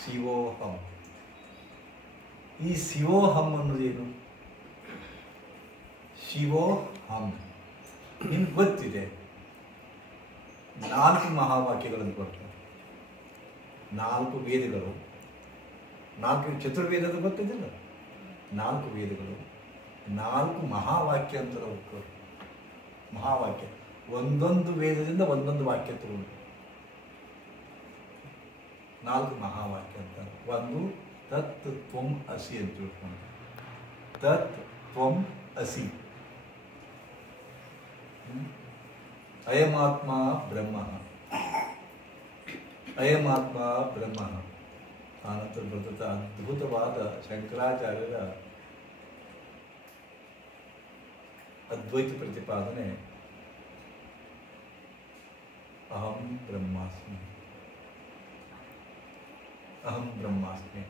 ಶಿವೋಹಂ. ಈ ಶಿವೋಹಂ ಅನ್ನೋದೇನು? ಶಿವೋಹಂ ನಿಮ್ಗೆ ಗೊತ್ತಿದೆ, 4 ಮಹಾವಾಕ್ಯಗಳನ್ನು ಬರ್ತವೆ, 4 ವೇದಗಳು, 4 ಚತುರ್ವೇದದ ಗೊತ್ತಿದ್ದಿಲ್ಲ, 4 ವೇದಗಳು, 4 ಮಹಾವಾಕ್ಯ ಅಂತ ಮಹಾವಾಕ್ಯ, ಒಂದೊಂದು ವೇದದಿಂದ ಒಂದೊಂದು ವಾಕ್ಯ ತಗೊಂಡು 4 ಮಹಾವಾಕ್ಯ ಅಂತ. ಒಂದು ತತ್ ತ್ವಂ ಅಸಿ ಅಂತ ತಿಳ್ಕೊಂಡು, ತತ್ ತ್ವಂ ಅಸಿ, ಅಯಮಾತ್ಮ ಬ್ರಹ್ಮ, ಅಯಮಾತ್ಮ ಬ್ರಹ್ಮ. ಆನಂತರ ಬರ್ತದ ಅದ್ಭುತವಾದ ಶಂಕರಾಚಾರ್ಯರ ಅದ್ವೈತ ಪ್ರತಿಪಾದನೆ, ಅಹಂ ಬ್ರಹ್ಮಾಸ್ಮಿ, ಅಹಂ ಬ್ರಹ್ಮಾಸ್ಮಿ,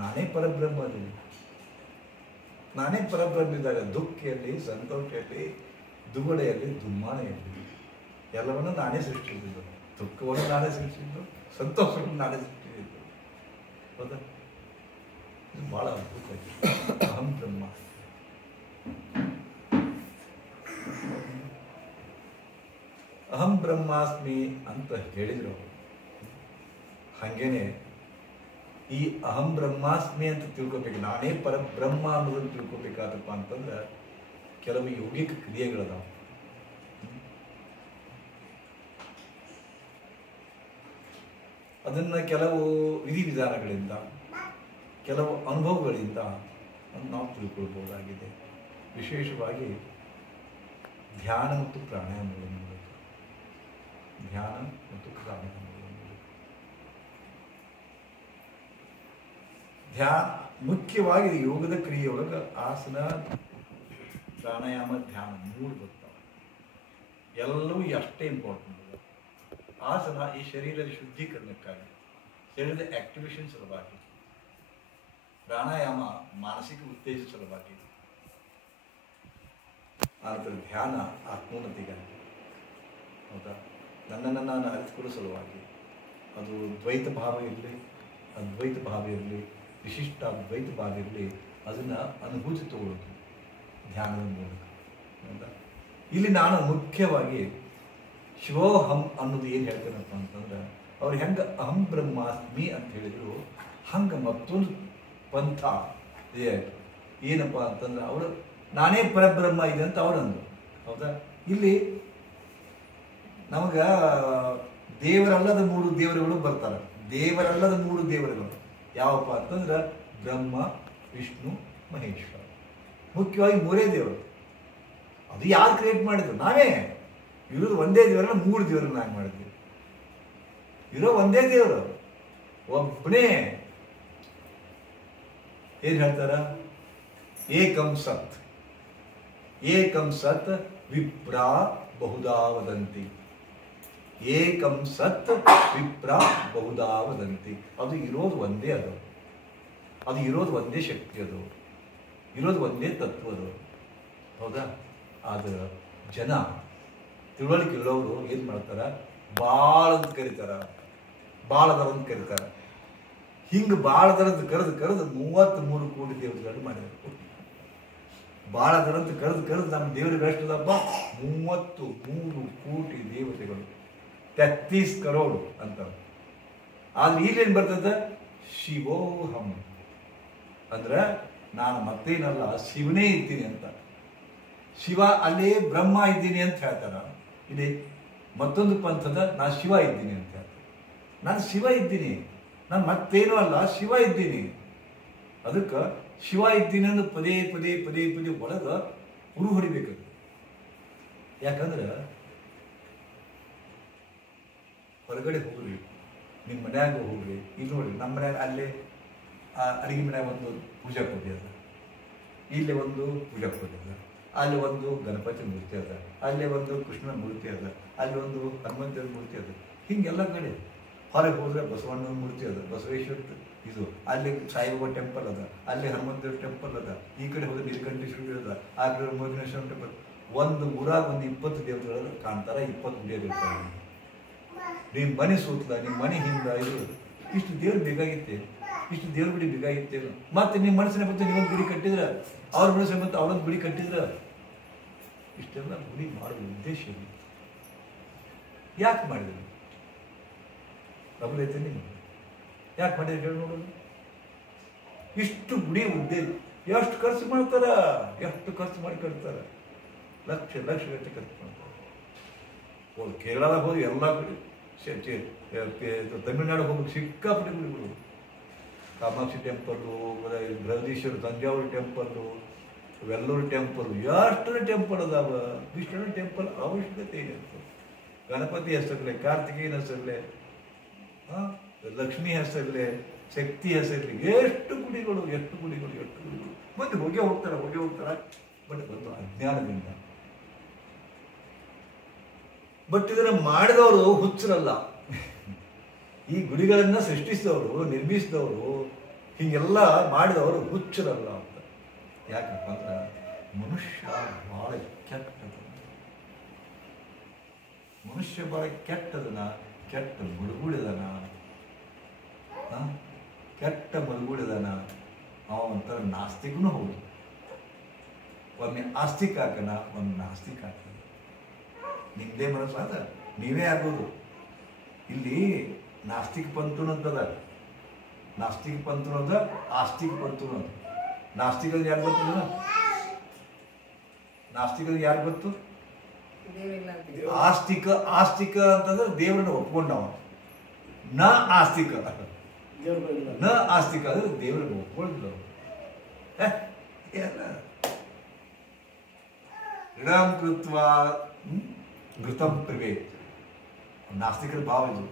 ನಾನೇ ಪರಬ್ರಹ್ಮ ಅದೀನಿ, ನಾನೇ ಪರಬ್ರಹ್ಮ ಇದ್ದಾಗ ದುಃಖಿಯಲ್ಲಿ, ಸಂತೋಷದಲ್ಲಿ, ದುಗುಡೆಯಲ್ಲಿ, ದುಮ್ಮಾನೆಯಲ್ಲಿ ಎಲ್ಲವನ್ನೂ ನಾನೇ ಸೃಷ್ಟಿಸಿದ್ದು, ದುಃಖವನ್ನು ನಾನೇ ಸೃಷ್ಟಿಸಿದ್ದು, ಸಂತೋಷವನ್ನು ನಾನೇ ಸೃಷ್ಟಿಸಿದ್ದು. ಹೌದಾ? ಇದು ಬಹಳ ಅದ್ಭುತ. ಅಹಂ ಬ್ರಹ್ಮ, ಅಹಂ ಬ್ರಹ್ಮಾಸ್ಮಿ ಅಂತ ಹೇಳಿದ್ರು. ಹಾಗೇನೆ ಈ ಅಹಂ ಬ್ರಹ್ಮಾಸ್ಮಿ ಅಂತ ತಿಳ್ಕೊಬೇಕು, ನಾನೇ ಪರಬ್ರಹ್ಮ ಅನ್ನೋದನ್ನು ತಿಳ್ಕೊಬೇಕಾದಪ್ಪ ಅಂತಂದ್ರೆ ಕೆಲವು ಯೋಗಿಕ ಕ್ರಿಯೆಗಳದಾವ. ಅದನ್ನು ಕೆಲವು ವಿಧಿವಿಧಾನಗಳಿಂದ, ಕೆಲವು ಅನುಭವಗಳಿಂದ ನಾವು ತಿಳ್ಕೊಳ್ಬಹುದಾಗಿದೆ. ವಿಶೇಷವಾಗಿ ಧ್ಯಾನ ಮತ್ತು ಪ್ರಾಣಾಯಾಮಗಳ ಮೂಲಕ, ಧ್ಯಾನ ಮತ್ತು ಪ್ರಾಣಾಯಾಮಗಳ ಮೂಲಕ. ಧ್ಯಾನ ಮುಖ್ಯವಾಗಿ ಯೋಗದ ಕ್ರಿಯೆಯೊಳಗೆ ಆಸನ, ಪ್ರಾಣಾಯಾಮ, ಧ್ಯಾನ 3 ಬರ್ತಾವೆ. ಎಲ್ಲವೂ ಅಷ್ಟೇ ಇಂಪಾರ್ಟೆಂಟ್. ಆಸನ ಈ ಶರೀರದ ಶುದ್ಧೀಕರಣಕ್ಕಾಗಿ, ಶರೀರದ ಆಕ್ಟಿವೇಶನ್ ಸಲುವಾಗಿ. ಪ್ರಾಣಾಯಾಮ ಮಾನಸಿಕ ಉತ್ತೇಜ ಸಲುವಾಗಿ. ಆದರೆ ಧ್ಯಾನ ಆತ್ಮೋನ್ನತಿಗಾಗಿ. ಹೌದಾ? ನನ್ನನ್ನು ನಾನು ಅರಿತುಕೊಳ್ಳೋ ಸಲುವಾಗಿ. ಅದು ದ್ವೈತ ಭಾವ ಇರಲಿ, ಅದ್ವೈತ ಭಾವ ಇರಲಿ, ವಿಶಿಷ್ಟ ಅದ್ವೈತ ಭಾವ ಇರಲಿ, ಅದನ್ನು ಅನುಭೂತಿ ತಗೊಳ್ಳೋದು ಧ್ಯಾನದ ಮೂಲಕ. ಹೌದಾ? ಇಲ್ಲಿ ನಾನು ಮುಖ್ಯವಾಗಿ ಶಿವೋಹಂ ಅನ್ನೋದು ಏನು ಹೇಳ್ತೇನಪ್ಪ ಅಂತಂದ್ರೆ, ಅವ್ರು ಹೆಂಗೆ ಅಹಂ ಬ್ರಹ್ಮಾಸ್ಮಿ ಅಂತ ಹೇಳಿದ್ರು, ಹಂಗೆ ಮತ್ತೊಂದು ಪಂಥ ಏನಪ್ಪ ಅಂತಂದ್ರೆ, ಅವರು ನಾನೇ ಪರಬ್ರಹ್ಮ ಇದೆ ಅಂತ ಅವರಂದು. ಹೌದಾ? ಇಲ್ಲಿ ನಮಗೆ ದೇವರಲ್ಲದ 3 ದೇವರುಗಳು ಬರ್ತಾರೆ. ದೇವರಲ್ಲದ 3 ದೇವರುಗಳು ಯಾವಪ್ಪ ಅಂತಂದ್ರೆ ಬ್ರಹ್ಮ, ವಿಷ್ಣು, ಮಹೇಶ್ವರ. ಮುಖ್ಯವಾಗಿ 3 ದೇವರು. ಅದು ಯಾರು ಕ್ರಿಯೇಟ್ ಮಾಡಿದ್ರು? ನಾವೇ. ಇರೋದು ಒಂದೇ ದೇವರನ್ನ 3 ದೇವರನ್ನ ನಾಗಿ ಮಾಡಿದ್ವಿ. ಇರೋ ಒಂದೇ ದೇವರು, ಒಬ್ಬನೇ. ಏನ್ ಹೇಳ್ತಾರ? ಏಕಂ ಸತ್, ಏಕಂ ಸತ್ ವಿಪ್ರಾ ಬಹುಧಾ ವದಂತಿ. ಏಕಂ ಸತ್ ವಿಪ್ರಾ ಬಹುಧಾ ವದಂತಿ. ಅದು ಇರೋದು ಒಂದೇ, ಅದು ಇರೋದು ಒಂದೇ ಶಕ್ತಿ, ಅದು ಇರೋದು ಒಂದೇ ತತ್ವ ಅದು. ಹೌದಾ? ಆದ್ರೆ ಜನ ತಿಳುವಳಿಕೆ ಇರೋರು ಏನು ಮಾಡ್ತಾರ? ಭಾಳ ಅಂತ ಕರೀತಾರ, ಭಾಳದರ ಅಂತ ಕರೀತಾರ. ಹಿಂಗೆ ಭಾಳದರಂತ ಕರೆದು 33 ಕೋಟಿ ದೇವತೆಗಳನ್ನು ಮಾಡಿದ್ರು. ಭಾಳದರಂತ ಕರೆದು ನಮ್ಮ ದೇವರಿಗೆ ಎಷ್ಟದಪ್ಪ? 33 ಕೋಟಿ ದೇವತೆಗಳು, 33 ಕರೋಡು ಅಂತ. ಆದ್ರೆ ಇಲ್ಲೇನು ಬರ್ತದೆ? ಶಿವೋಹಂ ಅಂದ್ರೆ ನಾನು ಮತ್ತೇನಲ್ಲ, ಶಿವನೇ ಇದ್ದೀನಿ ಅಂತ. ಶಿವ ಅಲ್ಲೇ ಬ್ರಹ್ಮ ಇದ್ದೀನಿ ಅಂತ ಹೇಳ್ತಾರ. ಇಲ್ಲಿ ಮತ್ತೊಂದು ಪಂಥದ ನಾನು ಶಿವ ಇದ್ದೀನಿ ಅಂತ ಹೇಳ್ತಾರೆ. ನಾನು ಶಿವ ಇದ್ದೀನಿ, ನಾನು ಮತ್ತೇನೂ ಅಲ್ಲ, ಶಿವ ಇದ್ದೀನಿ. ಅದಕ್ಕೆ ಶಿವ ಇದ್ದೀನಿ ಅಂದ್ರೆ ಪದೇ ಪದೇ ಪದೇ ಪದೇ ಒಳಗೆ ಉರು ಹೊಡಿಬೇಕು. ಯಾಕಂದ್ರೆ ಹೊರಗಡೆ ಹೋಗ್ರಿ, ನಿಮ್ಮ ಮನ್ಯಾಗ ಹೋಗ್ರಿ, ಇಲ್ಲಿ ನೋಡ್ರಿ, ನಮ್ಮ ಮನ್ಯಾಗ ಅಲ್ಲೇ ಅಡಿಗೆ ಮನ್ಯಾಗ ಒಂದು ಪೂಜಾ ಕೋಟಿ ಅದ, ಇಲ್ಲಿ ಒಂದು ಪೂಜಾ ಕೋಟಿ ಅದ, ಅಲ್ಲಿ ಒಂದು ಗಣಪತಿ ಮೂರ್ತಿ ಅದ, ಅಲ್ಲಿ ಒಂದು ಕೃಷ್ಣನ ಮೂರ್ತಿ ಅದ, ಅಲ್ಲಿ ಒಂದು ಹನುಮಂತನ ಮೂರ್ತಿ ಅದ. ಹಿಂಗೆಲ್ಲ ಕಡೆ ಹೊರಗೆ ಹೋದ್ರೆ ಬಸವಣ್ಣನ ಮೂರ್ತಿ ಅದ, ಬಸವೇಶ್ವರ ಇದು, ಅಲ್ಲಿ ಸಾಯಿಬಾಬಾ ಟೆಂಪಲ್ ಅದ, ಅಲ್ಲಿ ಹನುಮಂತ ಟೆಂಪಲ್ ಅದ, ಈ ಕಡೆ ಹೋದ್ರೆ ನೀಲಕಂಠೇಶ್ವರ ಅದ, ಆ ಕಡೆ ಮೋಹಿನೇಶ್ವರ ಟೆಂಪಲ್. ಒಂದು ಊರಾಗ ಒಂದು 20 ದೇವತೆಗಳು ಕಾಣ್ತಾರ, 20 ಗುಡಿಯಲ್ಲಿ ಇರ್ತಾರೆ. ನಿಮ್ಮ ಮನೆ ಸೂತ್ಲ, ನಿಮ್ಮ ಮನೆ ಹಿಂದ ಇದು ಇಷ್ಟು ದೇವ್ರು ಬೇಕಾಗಿತ್ತೆ, ಇಷ್ಟು ದೇವ್ರ ಗುಡಿ ಬೇಕಾಗಿತ್ತೇನು? ಮತ್ತೆ ನಿಮ್ಮ ಮನಸ್ಸಿನ ಬಂತು ನೀವೊಂದು ಗುಡಿ ಕಟ್ಟಿದ್ರ, ಅವ್ರ ಮನಸ್ಸಿನ ಬಂತು ಅವರೊಂದು ಗುಡಿ ಕಟ್ಟಿದ್ರ. ಇಷ್ಟೆಲ್ಲ ಗುಡಿ ಮಾಡುವ ಉದ್ದೇಶ ಇಲ್ಲ. ಯಾಕೆ ಮಾಡಿದ್ರು? ಪ್ರಬಲೈತೆ ನೀವು ಯಾಕೆ ಮಾಡಿದ್ರೆ ಹೇಳಿ ನೋಡೋದು. ಇಷ್ಟು ಗುಡಿ ಉದ್ದೇಶ ಎಷ್ಟು ಖರ್ಚು ಮಾಡ್ತಾರ, ಎಷ್ಟು ಖರ್ಚು ಮಾಡಿ ಕಟ್ತಾರ, ಲಕ್ಷ ಲಕ್ಷ ಗಟ್ಟೆ ಖರ್ಚು ಮಾಡ್ತಾರೆ. ಹೋಗಿ ಕೇರಳದಾಗ ಹೋಗಿ ಎಲ್ಲ ಕಡೆ, ತಮಿಳ್ನಾಡು ಹೋಗಿ ಸಿಕ್ಕಾಪಟ್ಟೆ ಗುಡಿಗಳು, Kamakshi temple, Brihadeeswara Thanjavur temple, Vellore temple, ಎಷ್ಟರ ಟೆಂಪಲ್ ಅದಾವ. ಇಷ್ಟರ ಟೆಂಪಲ್ ಅವಶ್ಯಕತೆ ಇದೆ. ಗಣಪತಿ ಹೆಸರಲ್ಲೇ, ಕಾರ್ತಿಕೇಯನ ಹೆಸರಲ್ಲೇ, ಲಕ್ಷ್ಮೀ ಹೆಸರಲ್ಲೇ, ಶಕ್ತಿ ಹೆಸರಲ್ಲೇ, ಎಷ್ಟು ಗುಡಿಗಳು, ಎಷ್ಟು ಗುಡಿಗಳು, ಎಷ್ಟು ಗುಡಿಗಳು. ಮತ್ತೆ ಹೋಗೇ ಹೋಗ್ತಾರ. ಬಟ್ ಒಂದು ಅಜ್ಞಾನದಿಂದ. ಬಟ್ ಇದನ್ನ ಮಾಡಿದವರು ಹುಚ್ಚರಲ್ಲ. ಈ ಗುಡಿಗಳನ್ನ ಸೃಷ್ಟಿಸಿದವರು, ನಿರ್ಮಿಸಿದವರು, ಹೀಗೆಲ್ಲ ಮಾಡಿದವರು ಹುಚ್ಚರಲ್ಲ ಅಂತ. ಯಾಕಪ್ಪ ಅಂದ್ರೆ ಮನುಷ್ಯ ಬಹಳ ಕೆಟ್ಟದ. ಮನುಷ್ಯ ಬಹಳ ಕೆಟ್ಟದನ, ಕೆಟ್ಟ ಮುಳುಗುಳಿದನ, ಕೆಟ್ಟ ಮುಳುಗುಳಿದನ. ಅವ ಒಂಥರ ನಾಸ್ತಿಕನೂ ಹೌದು. ಒಮ್ಮೆ ಆಸ್ತಿಕ ಹಾಕನ, ಒಮ್ಮೆ ನಾಸ್ತಿಕ ಹಾಕನ. ನಿಮ್ದೇ ಮನಸ್ಸು ಅದ, ನೀವೇ ಆಗೋದು. ಇಲ್ಲಿ ನಾಸ್ತಿಕ ಪಂಥು ಅಂತದ, ನಾಸ್ತಿಕ ಪಂಥು ಅದ, ಆಸ್ತಿಕ ಪಂಥು ಅಂತ. ನಾಸ್ತಿಕದ ಯಾರು ಗೊತ್ತು? ನಾಸ್ತಿಕದ ಯಾರು ಗೊತ್ತು? ಆಸ್ತಿಕ, ಆಸ್ತಿಕ ಅಂತಂದ್ರೆ ದೇವರನ್ನ ಒಪ್ಕೊಂಡವ. ನ ಆಸ್ತಿಕ, ನ ಆಸ್ತಿಕ ಅಂದ್ರೆ ದೇವರನ್ನ ಒಪ್ಕೊಂಡಿದ್ದವ. ಋಣಂ ಕೃತ್ವಾ ಘೃತಂ ಪಿಬೇತ್. ನಾಸ್ತಿಕರ ಭಾವ ಇದು.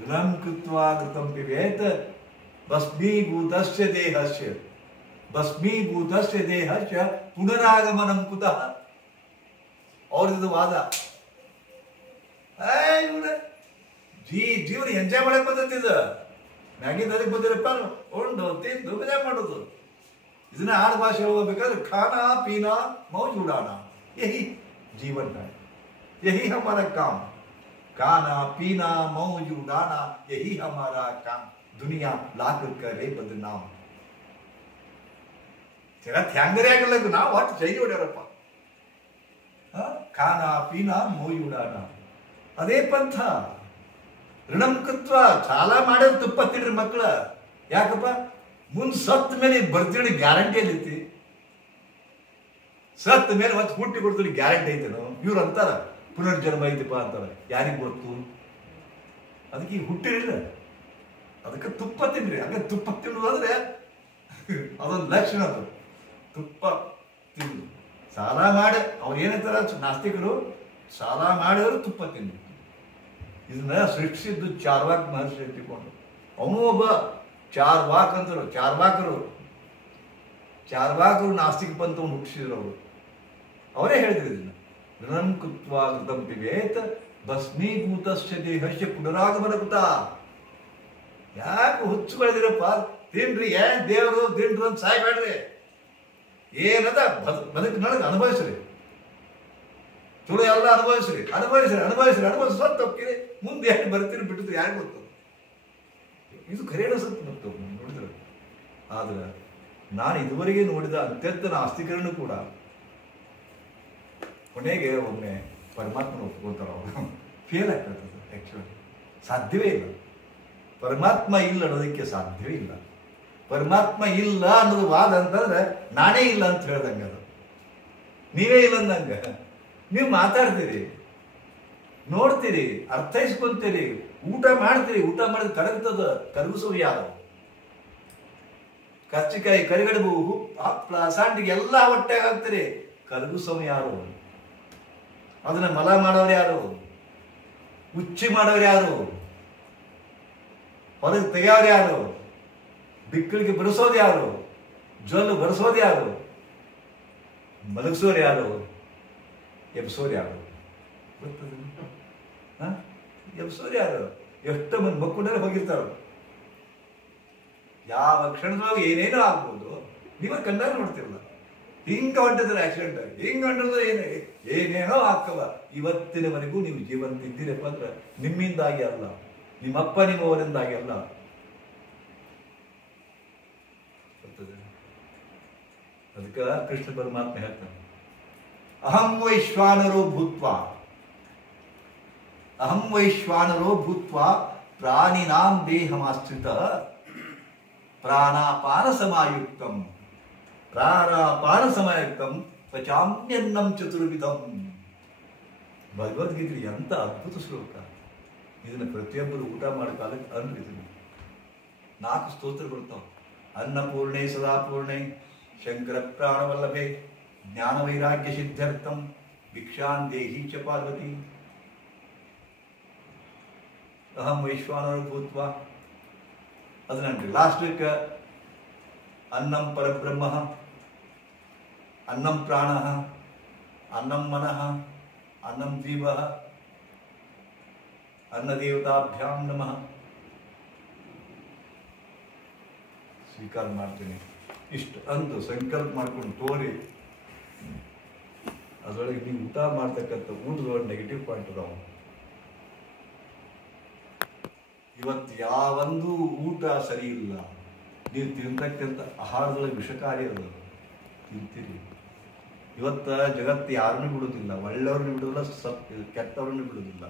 ಋಣಂ ಕೃತ್ವಾ ಘೃತಂ ಪಿಬೇತ್ ಭಸ್ಮೀಭೂತಸ್ಯ ದೇಹಸ್ಯ, ಭಸ್ಮೀಭೂತಸ್ಯ ದೇಹಸ್ಯ ಪುನರಾಗಮನಂ ಕುತಃ. ಅವ್ರದ್ದು ವಾದ. ಇವ್ರೆ ಜೀವನ ಎಂಜಾಯ್ ಮಾಡಕ್ ಬಂದಿದ್ದ, ಮ್ಯಾಗಿಂದ ಅದಕ್ಕೆ ಬಂದಿರಪ್ಪ, ಉಂಡು ತಿಂದು ಮಜಾ ಮಾಡೋದು. ಇದನ್ನ ಆಡು ಭಾಷೆ ಹೋಗ್ಬೇಕಾದ್ರೆ ಖಾನಾ ಪೀನಾ ಮೌಜ್ ಉಡಾನ, ಯಹಿ जीवन है, यही हमारा काम. खाना पीना मौज उड़ाना, यही हमारा काम. दुनिया लाख करे बदनाम. तेरा ध्यांगरे ಆಗಲ್ಲ ನಾವು ಒಟ್ಟು ಜೈ ಹೊಡ್ಯಾರಪ್ಪ. ಖಾನಾ ಪೀನಾ ಮೌಜ್ ಉಡಾನ ಅದೇ ಪಂಥ. ಋಣಂ ಕೃತ್ವ ಸಾಲ ಮಾಡೋದು ತುಪ್ಪ ತಿನ್ರಿ ಮಕ್ಕಳ. ಯಾಕಪ್ಪ? ಮುಂದ್ ಸತ್ತ ಮೇಲೆ ಬರ್ತೀವಿ ಗ್ಯಾರಂಟಿ ಎಲ್ಲಿತಿ? ಸತ್ತ ಮೇಲೆ ಮತ್ತೆ ಹುಟ್ಟಿ ಕೊಡ್ತೀವಿ ಗ್ಯಾರಂಟಿ ಐತೇನೋ? ಇವ್ರು ಅಂತಾರ ಪುನರ್ಜನ್ಮ ಐತಿಪ್ಪ ಅಂತಾರ. ಯಾರಿಗ್ ಗೊತ್ತು? ಅದಕ್ಕೆ ಈಗ ಹುಟ್ಟಿರಿಲ್ಲ, ಅದಕ್ಕೆ ತುಪ್ಪ ತಿನ್ರಿ. ಹಂಗ ತುಪ್ಪ ತಿನ್ನೋದಾದ್ರೆ ಅದೊಂದು ಲಕ್ಷಣ. ಅದು ತುಪ್ಪ ತಿನ್ನು. ಸಾಲ ಮಾಡಿ ಅವ್ರು ಏನಂತಾರ ನಾಸ್ತಿಕರು, ಸಾಲ ಮಾಡಿದ್ರು ತುಪ್ಪ ತಿನ್ರಿ. ಇದನ್ನ ಸೃಷ್ಟಿಸಿದ್ದು ಚಾರ್ವಾಕ್ ಮಹರ್ಷಿ ಇಟ್ಟುಕೊಂಡು. ಅವನು ಒಬ್ಬ ಚಾರ್ವಾಕ್ ಅಂತಾರೆ. ಚಾರ್ವಾಕರು ನಾಸ್ತಿಕ ಪಂಥವನ್ನು ಹುಟ್ಟಿಸಿದ್ರು ಅವರು. ಅವರೇ ಹೇಳಿದ್ರು ಇದನ್ನ. ಋಣಂ ಕೃತ್ವಾ ಘೃತಂ ಪಿಬೇತ್ ಭಸ್ಮೀಭೂತಸ್ಯ ದೇಹಸ್ಯ ಪುನರಾಗಮನ ಕುತಃ. ಯಾಕೆ ಹುಚ್ಚುಗಳಿದಿರಪ್ಪ? ತಿನ್ರಿ, ಏನ್ ದೇವರು ತಿನ್ರಿ ಅಂತ ಸಾಯ್ಬೇಡ್ರಿ. ಏನದ ಬದುಕು ನನಗೆ ಅನುಭವಿಸ್ರಿ, ಚಲೋ ಎಲ್ಲ ಅನುಭವಿಸ್ರಿ. ಸತ್ತು ಹೋಗ್ತೀರಿ, ಮುಂದೆ ಯಾಕೆ ಬರ್ತೀರಿ ಬಿಟ್ಟಿದ್ರು ಯಾರು ಗೊತ್ತು? ಇದು ಖರೇನ ಸತ್ತು ಮತ್ತು ನೋಡಿದ್ರು. ಆದ್ರೆ ನಾನು ಇದುವರೆಗೆ ನೋಡಿದ ಅತ್ಯಂತ ನಾಸ್ತಿಕರನ್ನು ಕೂಡ ಕೊನೆಗೆ ಒಮ್ಮೆ ಪರಮಾತ್ಮನ ಒಪ್ಕೋತಾರ. ಅವರು ಫೇಲ್ ಆಗ್ತದೆ. ಆಕ್ಚುಲಿ ಸಾಧ್ಯವೇ ಇಲ್ಲ. ಪರಮಾತ್ಮ ಇಲ್ಲ ಅನ್ನೋದಕ್ಕೆ ಸಾಧ್ಯವೇ ಇಲ್ಲ. ಪರಮಾತ್ಮ ಇಲ್ಲ ಅನ್ನೋದು ವಾದ ಅಂತಂದ್ರೆ ನಾನೇ ಇಲ್ಲ ಅಂತ ಹೇಳ್ದಂಗ, ಅದು ನೀವೇ ಇಲ್ಲ ಅಂದಂಗ. ನೀವು ಮಾತಾಡ್ತೀರಿ, ನೋಡ್ತೀರಿ, ಅರ್ಥೈಸ್ಕೊಂತೀರಿ, ಊಟ ಮಾಡ್ತೀರಿ. ಊಟ ಮಾಡಿದ ಕರಗ್ತದ, ಕರಗಿಸೋದು ಯಾರು? ಕರ್ಚಿಕಾಯಿ, ಕರಿಗಡುಬು, ಹಪ್ಪಳ, ಸಂಡಿಗೆ ಎಲ್ಲ ಹೊಟ್ಟೆಗೆ ಹಾಕ್ತೀರಿ. ಕರಗಿಸೋನು ಯಾರು? ಅದನ್ನ ಮಲ ಮಾಡೋರು ಯಾರು? ಉಚ್ಚಿ ಮಾಡೋರು ಯಾರು? ಹೊರಗೆ ತೆಗೆಯೋರು ಯಾರು? ಬಿಕ್ಕಳಿಗೆ ಬರೆಸೋದು ಯಾರು? ಜೊಲ್ಲು ಬರೆಸೋದು ಯಾರು? ಮಲಗಿಸೋರು ಯಾರು? ಎಬ್ಸೋರು ಯಾರು? ಎಬ್ಸೋರು ಯಾರು? ಎಷ್ಟೋ ಮಂದಿ ಮಕ್ಕಳೇ ಹೋಗಿರ್ತಾರ. ಯಾವ ಕ್ಷಣದೊಳಗೆ ಏನೇನೋ ಆಗ್ಬೋದು. ನೀವೇ ಕಣ್ಣಾಗ ನೋಡ್ತಿರಲ್ಲ. ಹಿಂಗೆ ಹೊಂಟಿದ್ರೆ ಆಕ್ಸಿಡೆಂಟ್ ಆಗಿ ಹಿಂಗೆ ಹೊಂಟಿದ್ರೆ ಏನೇನೋ ಆಗ್ತವ. ಇವತ್ತಿನವರೆಗೂ ನೀವು ಜೀವಂತ ಇದ್ದೀರಪ್ಪ ಅಂದ್ರೆ ನಿಮ್ಮಿಂದಾಗಿ ಅಲ್ಲ, ನಿಮ್ಮಪ್ಪ ನಿಮ್ಮವರಿಂದಾಗಿ ಅಲ್ಲ. ಅದಕ್ಕೆ ಕೃಷ್ಣ ಪರಮಾತ್ಮ ಹೇಳ್ತಾನೆ, ಅಹಂ ವೈಶ್ವಾನರೋ ಭೂತ್ವ ಪ್ರಾಣಿನಾಂ ದೇಹಮಾಶ್ರಿತ ಪ್ರಾಣಾಪಾನ ಸಮಾಯುಕ್ತಂ ಪಚಾಮ್ಯನ್ನಂ ಚತುರ್ವಿಧಂ. ಭಗವದ್ಗೀತೆ ಎಂತ ಅದ್ಭುತ ಶ್ಲೋಕ. ಇದನ್ನ ಪ್ರತಿಯೊಬ್ಬರು ಊಟ ಮಾಡೋ ಕಾಲಕ್ಕೆ ಅನ್ರಿ. 4 ಸ್ತೋತ್ರ ಬರ್ತಾವ. ಅನ್ನಪೂರ್ಣೆ ಸದಾಪೂರ್ಣೆ ಶಂಕರ ಪ್ರಾಣವಲ್ಲಭೆ ಜ್ಞಾನ ವೈರಾಗ್ಯ ಸಿದ್ಧಾರ್ಥಂ ಭಿಕ್ಷಾನ್ ದೇಹಿ ಚ ಪಾರ್ವತಿ. ಅಹಂ ವೈಶ್ವಾನರ ಭೂತ್ವ. ಅದನ್ನ ಲಾಸ್ಟ್ ವೀಕ್ ಅನ್ನಂ ಪರಬ್ರಹ್ಮ, ಅನ್ನಂ ಪ್ರಾಣ, ಅನ್ನಂ ಮನಃ, ಅನ್ನಂ ಜೀವ, ಅನ್ನದೇವತಾಭ್ಯಾಂ ನಮಃ. ಸ್ವೀಕಾರ ಮಾಡ್ತೀನಿ ಇಷ್ಟು ಅಂದು ಸಂಕಲ್ಪ ಮಾಡ್ಕೊಂಡು ತೋರಿ. ಅದರೊಳಗೆ ನೀವು ಊಟ ಮಾಡ್ತಕ್ಕಂಥ ಊಟದೊಳಗೆ ನೆಗೆಟಿವ್ ಪಾಯಿಂಟ್ ಅದಾವ. ಇವತ್ತು ಯಾವೊಂದು ಊಟ ಸರಿ ಇಲ್ಲ. ನೀವು ತಿಂತಕ್ಕಂಥ ಆಹಾರದೊಳಗೆ ವಿಷಕಾರಿ ಅದ, ತಿಂತೀರಿ. ಇವತ್ತ ಜಗತ್ತು ಯಾರನ್ನೂ ಬಿಡೋದಿಲ್ಲ, ಒಳ್ಳೆಯವ್ರನ್ನ ಬಿಡೋದಿಲ್ಲ, ಕೆಟ್ಟವ್ರನ್ನ ಬಿಡೋದಿಲ್ಲ.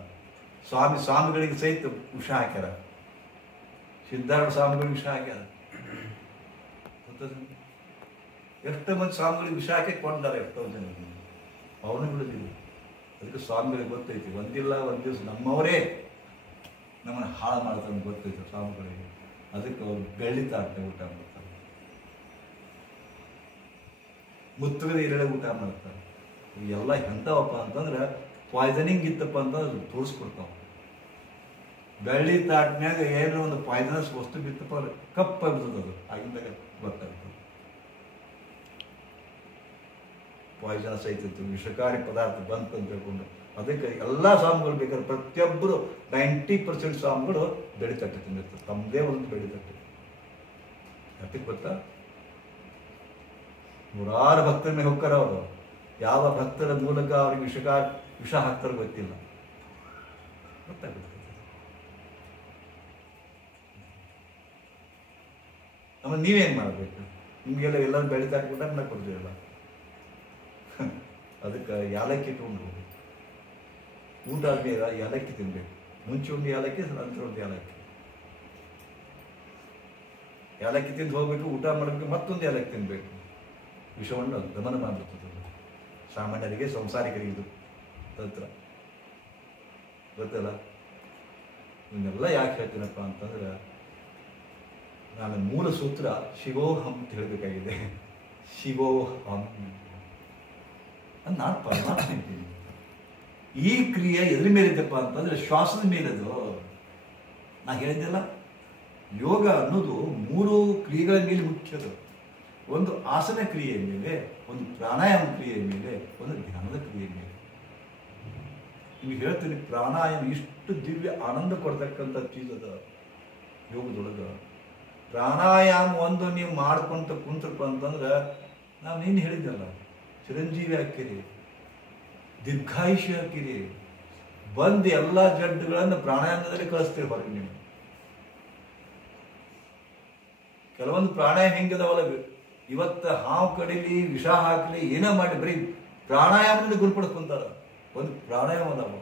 ಸ್ವಾಮಿಗಳಿಗೆ ಸಹಿತ ವಿಷ ಹಾಕ್ಯಾರ. ಸಿದ್ಧಾರ್ಥ ಸ್ವಾಮಿಗಳಿಗೆ ವಿಷ ಹಾಕ್ಯಾರ. ಎಷ್ಟೋ ಮಂದಿ ಸ್ವಾಮಿಗಳಿಗೆ ವಿಷ ಹಾಕಿ ಕೊಂಡಾರೆ. ಎಷ್ಟೋ ಜನ ಅವನು ಬಿಡೋದಿಲ್ಲ. ಅದಕ್ಕೆ ಸ್ವಾಮಿಗಳಿಗೆ ಗೊತ್ತೈತಿ, ಒಂದಿಲ್ಲ ಒಂದು ದಿವಸ ನಮ್ಮವರೇ ನಮ್ಮನ್ನು ಹಾಳು ಮಾಡ್ತಾರೆ ಗೊತ್ತೈತೆ ಸ್ವಾಮಿಗಳಿಗೆ. ಅದಕ್ಕೆ ಅವ್ರು ಬೆಳ್ಳಿ ತಾಟೆ ಊಟ ಮಾಡ್ತಾರೆ, ಮುತ್ತುಗದ ಇರಳೆ ಊಟ ಮಾಡ್ತಾರೆ. ಎಲ್ಲ ಎಂಥವಪ್ಪ ಅಂತಂದ್ರೆ ಪಾಯ್ಸನಿಂಗ್ ಇತ್ತಪ್ಪ ಅಂತಂದ್ರೆ ತೋರಿಸ್ಕೊಡ್ತಾವ. ಬೆಳ್ಳಿ ತಾಟ್ನ್ಯಾಗ ಏನೋ ಒಂದು ಪಾಯ್ಸನಸ್ ವಸ್ತು ಬಿತ್ತಪ್ಪ ಅಂದ್ರೆ ಕಪ್ಪಾಗ್ತದೆ. ಅದು ಆಗಿಂದಾಗ ಗೊತ್ತಾಗ್ತದೆ ಪಾಯ್ಸನಸ್ ಐತಿತ್ತು, ವಿಷಕಾರಿ ಪದಾರ್ಥ ಬಂತು ಅಂತ ಹೇಳ್ಕೊಂಡು. ಅದಕ್ಕೆ ಎಲ್ಲ ಸ್ವಾಮಿಗಳು ಬೇಕಾದ್ರೆ ಪ್ರತಿಯೊಬ್ಬರು 90% ಸ್ವಾಮಿಗಳು ಬೆಳಿತಟ್ಟೆ ತಿಂದಿರ್ತಾರೆ. ತಮ್ಮದೇ ಒಂದು ಬೆಳಿತಟ್ಟೆ. ಅದಕ್ಕೆ ಗೊತ್ತಾ, 100 ಭಕ್ತರ ಮೇಲೆ ಹೋಗ್ತಾರ ಅವರು. ಯಾವ ಭಕ್ತರ ಮೂಲಕ ಅವ್ರಿಗೆ ವಿಷ ಹಾಕ್ತಾರ ಗೊತ್ತಿಲ್ಲ. ಗೊತ್ತಾಗುತ್ತೆ. ಆಮೇಲೆ ನೀವೇನ್ ಮಾಡಬೇಕು? ನಿಮ್ಗೆಲ್ಲ ಎಲ್ಲರೂ ಬೆಳಿತಾಕ್ಬಿಟ್ಟ ನಾ ಕೊಡ್ತೀರಲ್ಲ. ಅದಕ್ಕೆ ಯಾಲಕ್ಕಿ ಇಟ್ಕೊಂಡು ಹೋಗ್ಬೇಕು. ಊಟ ಆದ್ಮೇಲೆ ಯಾಲಕ್ಕಿ ತಿನ್ಬೇಕು. ಮುಂಚೆ ಒಂದು ಯಾಲಕ್ಕಿ, ನಂತರ ಒಂದು ಯಾಲಕ್ಕಿ ತಿಂದು ಹೋಗ್ಬೇಕು. ಊಟ ಮಾಡಬೇಕು, ಮತ್ತೊಂದು ಯಾಲಕ್ಕಿ ತಿನ್ಬೇಕು. ವಿಷವನ್ನು ದಮನ ಮಾಡಿರ್ತದೆ. ಸಾಮಾನ್ಯರಿಗೆ, ಸಂಸಾರಿಕರಿಗೆ ಇದು ತಂತ್ರ ಗೊತ್ತಲ್ಲ. ಇವನ್ನೆಲ್ಲ ಯಾಕೆ ಹೇಳ್ತೀನಪ್ಪ ಅಂತಂದ್ರೆ, ನಾನು ಮೂಲ ಸೂತ್ರ ಶಿವೋಹಂ ಅಂತ ಹೇಳಬೇಕಾಗಿದೆ. ಶಿವೋಹಂ ನಾನು ಪರಮಾತ್ಮ ಇದ್ದೀನಿ. ಈ ಕ್ರಿಯೆ ಎದ್ರ ಮೇಲಿದ್ದಪ್ಪ ಅಂತಂದ್ರೆ ಶ್ವಾಸದ ಮೇಲದು. ನಾ ಹೇಳಿದ್ದೆಲ್ಲ, ಯೋಗ ಅನ್ನೋದು 3 ಕ್ರಿಯೆಗಳ ಮೇಲೆ ಮುಖ್ಯದು. ಒಂದು ಆಸನ ಕ್ರಿಯೆಯ ಮೇಲೆ, ಒಂದು ಪ್ರಾಣಾಯಾಮ ಕ್ರಿಯೆಯ ಮೇಲೆ, ಒಂದು ಧ್ಯಾನದ ಕ್ರಿಯೆಯ ಮೇಲೆ. ನಿಮ್ಗೆ ಹೇಳ್ತೀನಿ, ಪ್ರಾಣಾಯಾಮ ಇಷ್ಟು ದಿವ್ಯ ಆನಂದ ಕೊಡ್ತಕ್ಕಂಥ ಚೀಸ್ ಅದ ಯೋಗದೊಳಗೆ. ಪ್ರಾಣಾಯಾಮ ಒಂದು ನೀವು ಮಾಡ್ಕೊಂತ ಕುಂತಪ್ಪ ಅಂತಂದ್ರೆ, ನಾವು ನೀನು ಹೇಳಿದ್ದಲ್ಲ, ಚಿರಂಜೀವಿ ಹಾಕಿರಿ, ದೀರ್ಘಾಯುಷ್ಯ ಹಾಕಿರಿ, ಬಂದು ಎಲ್ಲ ಜಡ್ಡುಗಳನ್ನು ಪ್ರಾಣಾಯಾಮದಲ್ಲಿ ಕಳಿಸ್ತೀರಿ ಹೊರಗೆ. ನೀವು ಕೆಲವೊಂದು ಪ್ರಾಣಾಯಾಮ ಹೆಂಗದವಲ್ಲ, ಇವತ್ತು ಹಾವು ಕಡಿಲಿ, ವಿಷ ಹಾಕಲಿ, ಏನೋ ಮಾಡಿ ಬರೀ ಪ್ರಾಣಾಯಾಮದಲ್ಲಿ ಗುರುಪಡಿಸ್ಕೊಂತಾರ. ಒಂದು ಪ್ರಾಣಾಯಾಮ ಅದಾವ,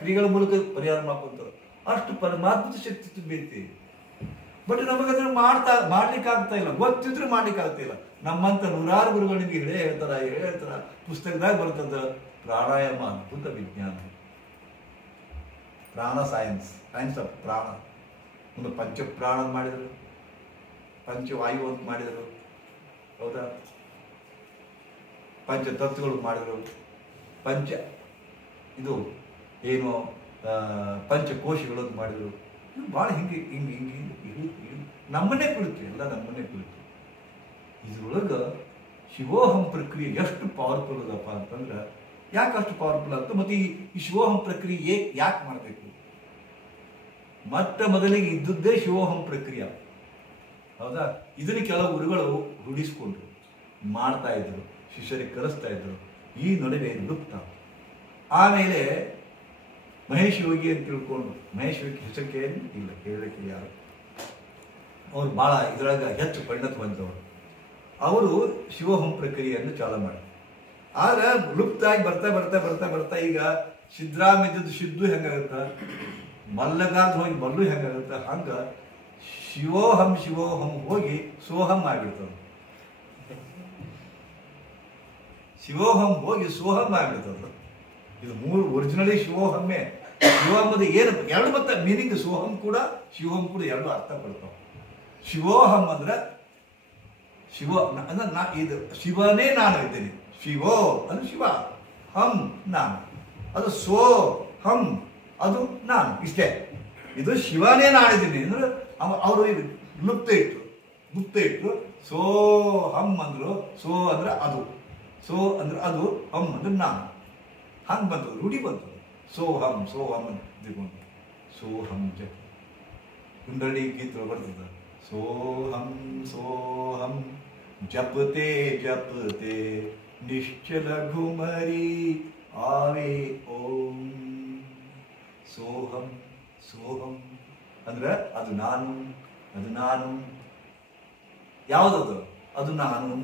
ಕ್ರಿಯೆಗಳ ಮೂಲಕ ಪರಿಹಾರ ಮಾಡ್ಕೊಂತಾರ. ಅಷ್ಟು ಪರಮಾತ್ಮದ ಶಕ್ತಿ ತುಂಬೈತಿ. ಬಟ್ ನಮಗದನ್ನು ಮಾಡ್ಲಿಕ್ಕೆ ಆಗ್ತಾ ಇಲ್ಲ. ಗೊತ್ತಿದ್ರು ಮಾಡ್ಲಿಕ್ಕೆ ಆಗ್ತಾ ಇಲ್ಲ. ನಮ್ಮಂತ 100 ಗುರುಗಳು ನಿಮಗೆ ಹೇಳ್ತಾರ, ಪುಸ್ತಕದಾಗ ಬರ್ತದ. ಪ್ರಾಣಾಯಾಮ ಅದ್ಭುತ ವಿಜ್ಞಾನ, ಪ್ರಾಣ ಸೈನ್ಸ್ ಆಫ್ ಪ್ರಾಣ. ಒಂದು ಪಂಚಪ್ರಾಣ ಮಾಡಿದರು, ಪಂಚವಾಯು ಅಂತ ಮಾಡಿದರು, ಹೌದಾ? ಪಂಚತತ್ವಗಳು ಮಾಡಿದರು, ಇದು ಏನು ಪಂಚಕೋಶಗಳು ಅಂತ ಮಾಡಿದರು. ಭಾಳ ಹಿಂಗೆ ಹಿಂಗೆ ಹಿಂಗೆ ಹಿಂಗೆ ನಮ್ಮನ್ನೇ ಕುಳಿತು, ಎಲ್ಲ ನಮ್ಮನ್ನೇ ಕುಳಿತು. ಇದ್ರೊಳಗೆ ಶಿವೋಹಂ ಪ್ರಕ್ರಿಯೆ ಎಷ್ಟು ಪವರ್ಫುಲ್ ಅದಪ್ಪ ಅಂತಂದ್ರೆ, ಯಾಕೆ ಅಷ್ಟು ಪವರ್ಫುಲ್ ಆಗ್ತದೆ? ಮತ್ತೆ ಈ ಶಿವೋಹಂ ಪ್ರಕ್ರಿಯೆ ಯಾಕೆ ಮಾಡಬೇಕು? ಮೊದಲಿಗೆ ಇದ್ದದ್ದೇ ಶಿವೋಹಂ ಪ್ರಕ್ರಿಯೆ. ಹೌದಾ? ಇದನ್ನು ಕೆಲವು ಗುರುಗಳು ರೂಢಿಸ್ಕೊಂಡ್ರು, ಮಾಡ್ತಾ ಇದ್ರು, ಶಿಷ್ಯರಿಗೆ ಕಲಿಸ್ತಾ ಇದ್ರು. ಈ ನಡುವೆ ಲುಪ್ತ. ಆಮೇಲೆ ಮಹೇಶ್ ಯೋಗಿ ಅಂತ ತಿಳ್ಕೊಂಡು, ಮಹೇಶ್ ಯೋಗಿ ಹೆಸರು ಕೇಳಿ ಇಲ್ಲ, ಕೇಳಲಿಕ್ಕೆ ಯಾರು, ಅವ್ರು ಭಾಳ ಇದರಾಗ ಹೆಚ್ಚು ಪರಿಣತ ಹೊಂದವರು. ಅವರು ಶಿವೋಹಂ ಪ್ರಕ್ರಿಯೆಯನ್ನು ಚಾಲೂ ಮಾಡಿ. ಆದ್ರೆ ಲುಪ್ತ ಆಗಿ ಬರ್ತಾ ಬರ್ತಾ ಬರ್ತಾ ಬರ್ತಾ ಈಗ ಸಿದ್ದರಾಮಿದ್ದು ಸಿದ್ದು ಹೆಂಗಾಗುತ್ತ, ಮಲ್ಲಗಾದ ಹೋಗಿ ಮಲ್ಲು ಹೆಂಗಾಗುತ್ತ, ಹಂಗ ಶಿವೋಹಂ ಶಿವೋಹಂ ಹೋಗಿ ಸೋಹಂ ಆಗಿಬಿಡ್ತದೆ. ಶಿವೋಹಂ ಹೋಗಿ ಸೋಹಂ ಆಗಿಬಿಡ್ತದೆ. ಇದು ಮೂರು ಒರಿಜಿನಲಿ ಶಿವೋಹಮ್ಮೆ. ಶಿವೋಹಮ್ಮದ ಏನು ಎರಡು ಮತ್ತೆ ಮೀನಿಂಗ್, ಸೋಹಂ ಕೂಡ ಶಿವೋಹಂ ಕೂಡ ಎರಡು ಅರ್ಥ ಪಡ್ತಾವ. ಶಿವೋಹಂ ಅಂದ್ರೆ ಶಿವ ಅಂದ್ರೆ ಇದು ಶಿವನೇ ನಾನು ಇದ್ದೀನಿ. ಶಿವೋ ಅಂದ್ರೆ ಶಿವ, ಹಂ ನಾನು, ಅದು ಸೋ ಹಂ ಅದು ನಾನು, ಇಷ್ಟೇ. ಇದು ಶಿವನೇ ನಾನಿದ್ದೀನಿ ಅಂದ್ರೆ ಅವರು ಲುಪ್ತ ಇಟ್ರು, ಗುಪ್ತ ಇಟ್ರು. ಸೋ ಹಂ ಅಂದ್ರು, ಸೋ ಅಂದ್ರೆ ಅದು, ಸೋ ಅಂದ್ರೆ ಅದು, ಹಂ ಅಂದ್ರೆ ನಾನು. ಹಂಗೆ ಬಂತು, ರೂಢಿ ಬಂತು. ಸೋಹಂ ಸೋಹಂ ಅಂತ ಸೋಹಂ ಜಪ ಕುಂಡಳಿ ಗೀತ ಬರ್ತದ. ಸೋಹಂ ಸೋಹಂ ಜಪತೆ ಜಪತೆ ನಿಶ್ಚಲ ಘುಮರಿ ಆವೆ ಓಂ. ಸೋಹಂ ಸೋಹಂ ಅಂದ್ರೆ ಅದು ನಾನು, ಅದು ನಾನು. ಯಾವುದದು? ಅದು ನಾನು.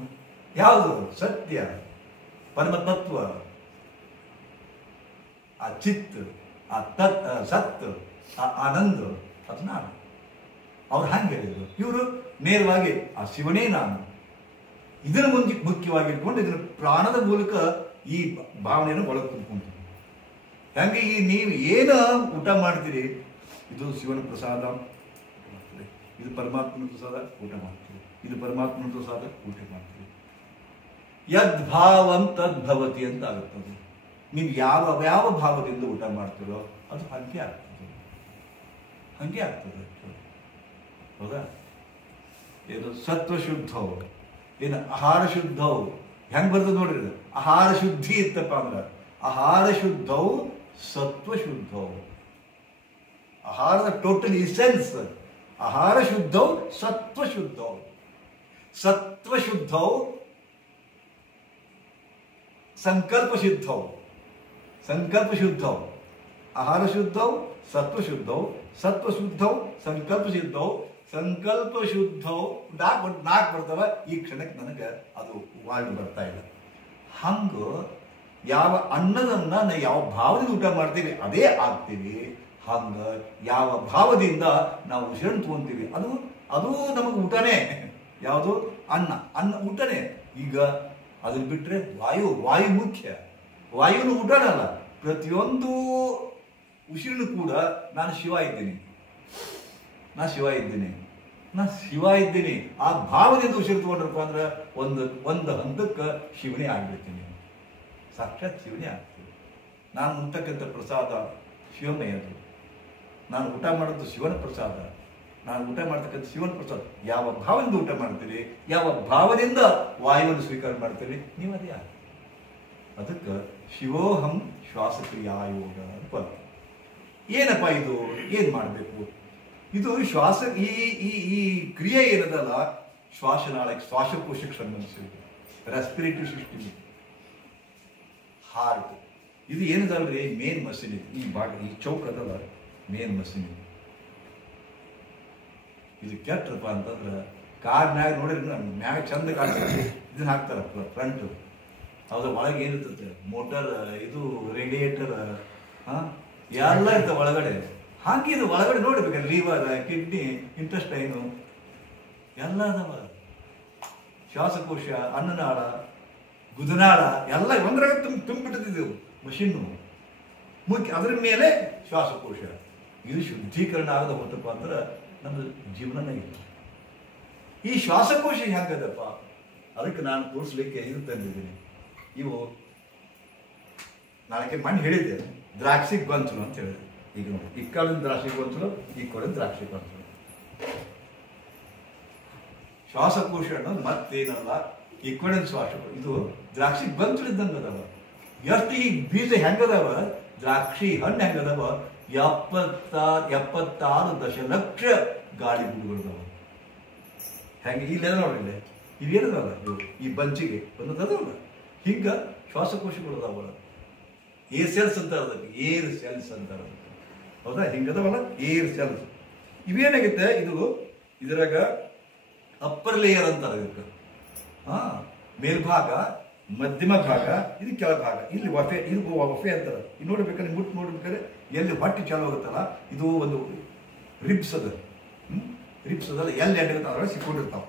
ಯಾವುದು? ಸತ್ಯ, ಪರಮತತ್ವ, ಆ ಚಿತ್, ಆ ಸತ್, ಆ ಆನಂದ, ಅದು ನಾನು. ಅವ್ರು ಹಂಗೆ ಹೇಳಿದ್ರು. ಇವರು ನೇರವಾಗಿ ಆ ಶಿವನೇ ನಾನು. ಇದರ ಮುಂದೆ ಮುಖ್ಯವಾಗಿ ಇಟ್ಕೊಂಡು ಇದರ ಪ್ರಾಣದ ಮೂಲಕ ಈ ಭಾವನೆಯನ್ನು ಒಳಗೆ ತುಂಬಿಕೊಂತೀವಿ. ಹಂಗೆ ಈ ನೀವು ಏನು ಊಟ ಮಾಡ್ತೀರಿ, ಇದು ಶಿವನ ಪ್ರಸಾದ, ಇದು ಪರಮಾತ್ಮನ ಪ್ರಸಾದ, ಊಟ ಮಾಡ್ತೀವಿ. ಇದು ಪರಮಾತ್ಮನ ಪ್ರಸಾದ, ಊಟ ಮಾಡ್ತೀವಿ. ಯದ್ಭಾವಂ ತದ್ಭವತಿ ಅಂತ ಆಗುತ್ತದೆ. ನೀವು ಯಾವ ಯಾವ ಭಾವದಿಂದ ಊಟ ಮಾಡ್ತೀರೋ ಅದು ಹಂಗೆ ಆಗ್ತದೆ, ಹಂಗೆ ಆಗ್ತದೆ. ಹೌದಾ? ಏನು ಸತ್ವ ಶುದ್ಧವು, ಏನು ಆಹಾರ ಶುದ್ಧವು. ಹೆಂಗೆ ಬರ್ತದೆ ನೋಡ್ರಿ, ಆಹಾರ ಶುದ್ಧಿ ಇತ್ತಪ್ಪ ಅಂದ್ರೆ ಆಹಾರ ಶುದ್ಧವು, ಸತ್ವ ಶುದ್ಧವು. ಆಹಾರದ ಟೋಟಲ್ ಇಸೆನ್ಸ್ ಆಹಾರ ಶುದ್ಧವು, ಸತ್ವ ಶುದ್ಧವು. ಸತ್ವ ಶುದ್ಧವು, ಸಂಕಲ್ಪ ಶುದ್ಧವು. ಸಂಕಲ್ಪ ಶುದ್ಧವು, ಆಹಾರ ಶುದ್ಧವು, ಸತ್ವ ಶುದ್ಧವು, ಸತ್ವ ಶುದ್ಧವು, ಸಂಕಲ್ಪ ಶುದ್ಧವು. ಸಂಕಲ್ಪ ಶುದ್ಧವು ನಾಲ್ಕು ಬರ್ತವ. ಈ ಕ್ಷಣಕ್ಕೆ ನನಗೆ ಅದು ವಾಲ್ಡ್ ಬರ್ತಾ ಇಲ್ಲ. ಹಂಗ ಯಾವ ಅನ್ನದನ್ನ ನಾವು ಯಾವ ಭಾವದಿಂದ ಊಟ ಮಾಡ್ತೀವಿ ಅದೇ ಆಗ್ತೀವಿ. ಹಂಗ ಯಾವ ಭಾವದಿಂದ ನಾವು ಉಸಿರನ್ನು ತಗೊಂತೀವಿ ಅದು ಅದು ನಮಗೆ ಊಟನೇ. ಯಾವುದು? ಅನ್ನ. ಅನ್ನ ಊಟನೇ. ಈಗ ಅದನ್ನ ಬಿಟ್ರೆ ವಾಯು, ವಾಯು ಮುಖ್ಯ. ವಾಯುನು ಊಟನೇ ಅಲ್ಲ. ಪ್ರತಿಯೊಂದು ಉಸಿರಿನೂ ಕೂಡ ನಾನು ಶಿವ ಇದ್ದೀನಿ, ನಾ ಶಿವ ಇದ್ದೀನಿ, ನಾ ಶಿವ ಇದ್ದೀನಿ. ಆ ಭಾವದಿಂದ ಉಸಿರು ತಗೊಂಡ್ರಪ್ಪ ಅಂದ್ರೆ ಒಂದು ಹಂತಕ್ಕೆ ಶಿವನೇ ಆಗ್ಬಿಡ್ತೀನಿ, ಸಾಕ್ಷಾತ್ ಶಿವನೇ ಆಗ್ತೀನಿ. ನಾನು ಉಣ್ತಕ್ಕಂಥ ಪ್ರಸಾದ ಶಿವಮಯದು. ನಾನು ಊಟ ಮಾಡೋದು ಶಿವನ ಪ್ರಸಾದ. ನಾನು ಊಟ ಮಾಡ್ತಕ್ಕಂಥ ಶಿವನ ಪ್ರಸಾದ. ಯಾವ ಭಾವದಿಂದ ಊಟ ಮಾಡ್ತೀರಿ, ಯಾವ ಭಾವದಿಂದ ವಾಯುವನ್ನು ಸ್ವೀಕಾರ ಮಾಡ್ತೀರಿ, ನೀವು ಅದೇ ಆಗ. ಅದಕ್ಕೆ ಶಿವೋಹಂ ಶ್ವಾಸಕ್ರಿಯಾಯೋಗ ಅಂತ ಬರ್ತದೆ. ಏನಪ್ಪ ಇದು? ಏನು ಮಾಡಬೇಕು? ಇದು ಶ್ವಾಸ ಈ ಈ ಈ ಕ್ರಿಯೆ ಏನದಲ್ಲ, ಶ್ವಾಸನಾಳಕ್ಕೆ, ಶ್ವಾಸಕೋಶಕ್ಕೆ ಸಂಬಂಧಿಸಿದೆ. ರೆಸ್ಪಿರೇಟರಿ ಸಿಸ್ಟಮ್, ಹಾರ್ಟ್, ಇದು ಏನದಲ್ರಿ ಮೇನ್ ಮಷಿನ್. ಇದು ಈ ಭಾಗ, ಈ ಚೌಕ್ ಅದಲ್ಲ ಮೇನ್ ಮಷಿನ್. ಇದು ಕೆಟ್ಟರಪ್ಪ ಅಂತಂದ್ರೆ ಕಾರ್ನ್ಯಾಗ ನೋಡಿದ್ರೆ ಮ್ಯಾಗ ಚಂದ ಕಾಣಿಸ್ತದೆ, ಇದನ್ನ ಹಾಕ್ತಾರಪ್ಪ ಫ್ರಂಟ್. ಹೌದಾ? ಒಳಗೆ ಏನಿರ್ತದೆ ಮೋಟರ್, ಇದು ರೇಡಿಯೇಟರ್, ಎಲ್ಲ ಇರ್ತವೆ ಒಳಗಡೆ. ಹಾಗೆ ಇದು ಒಳಗಡೆ ನೋಡ್ಬೇಕಲ್ಲ, ಲೀವರ್, ಕಿಡ್ನಿ, ಇಂಟೆಸ್ಟೈನು ಎಲ್ಲ ಅದಾವ. ಶ್ವಾಸಕೋಶ, ಅನ್ನನಾಳ, ಗುದನಾಳ ಎಲ್ಲ ಒಂದ್ರಾಗ ತುಂಬಿಟ್ಟಿದ್ದೆವು ಮಷಿನ್ನು ಮುಖ್ಯ. ಅದ್ರ ಮೇಲೆ ಶ್ವಾಸಕೋಶ. ಇದು ಶುದ್ಧೀಕರಣ ಆಗದ ಹೋತಪ್ಪ ಅಂದ್ರೆ ನಮ್ದು ಜೀವನನೇ ಇಲ್ಲ. ಈ ಶ್ವಾಸಕೋಶ ಹೆಂಗದಪ್ಪ, ಅದಕ್ಕೆ ನಾನು ತೋರಿಸ್ಲಿಕ್ಕೆ ಇದು ತಂದಿದ್ದೀನಿ. ಇವು ನಾಲ್ಕೆ ಮಣ್ಣು ಹೇಳಿದ್ದೆ, ದ್ರಾಕ್ಷಿ ಗೊಂಚಲು ಅಂತ ಹೇಳಿದೆ. ಈಗ ನೋಡಿ, ಈ ಕಾಲದ ದ್ರಾಕ್ಷಿ ಗೊಂಚಲು, ಈ ಕಡೆ ದ್ರಾಕ್ಷಿ ಗೊಂಚಲು. ಶ್ವಾಸಕೋಶ ಅನ್ನೋದು ಮತ್ತೇನಲ್ಲ, ಈ ಕಡೆ ಶ್ವಾಸಕೋಶ. ಇದು ದ್ರಾಕ್ಷಿ ಗೊಂಚಲು ಇದ್ದಂಗೆ ಅದಾವ. ಎಷ್ಟು ಈ ಬೀಜ ಹೆಂಗದಾವ, ದ್ರಾಕ್ಷಿ ಹಣ್ಣು ಹೆಂಗದಾವ, 76 ದಶಲಕ್ಷ ಗಾಳಿ ಬುಡಗಳದಾವ. ಹೆಂಗೆ ಇಲ್ಲೆಲ್ಲ ನೋಡ್ರಿ ಇಲ್ಲಿ ಇವೇನದಲ್ಲ ಇವು ಈ ಬಂಚಿಗೆ ಒಂದದಲ್ಲ ಹಿಂಗೆ ಶ್ವಾಸಕೋಶಗಳು ಅದಾವಲ್ಲ ಏರ್ ಸೆಲ್ಸ್ ಅಂತ ಅದಕ್ಕೆ ಏರ್ ಸೆಲ್ಸ್ ಅಂತಾರೆ ಹೌದಾ ಹಿಂಗದವಲ್ಲ ಏರ್ ಸೆಲ್ಸ್ ಇವೇನಾಗುತ್ತೆ ಇದು ಇದರಾಗ ಅಪ್ಪರ್ ಲೇಯರ್ ಅಂತಾರೆ ಇದಕ್ಕೆ ಮೇಲ್ಭಾಗ ಮಧ್ಯಮ ಭಾಗ ಇದು ಕೆಳಭಾಗ ಇಲ್ಲಿ ವಫೆ ಇದು ವಫೆ ಅಂತಾರೆ ಇದು ನೋಡ್ಬೇಕಾದ್ರೆ ಮುಟ್ಟು ನೋಡ್ಬೇಕಾದ್ರೆ ಎಲ್ಲಿ ಹೊಟ್ಟೆ ಚಾಲು ಹೋಗುತ್ತಲ್ಲ ಇದು ಒಂದು ರಿಬ್ಸ್ ಅದ ರಿಬ್ಸ್ ಅದಲ್ಲ ಎಲ್ಲಿ ಎಂಡಿರುತ್ತೆ ಅದ್ರಾಗ ಸಿಕ್ಕೊಂಡಿರ್ತಾವೆ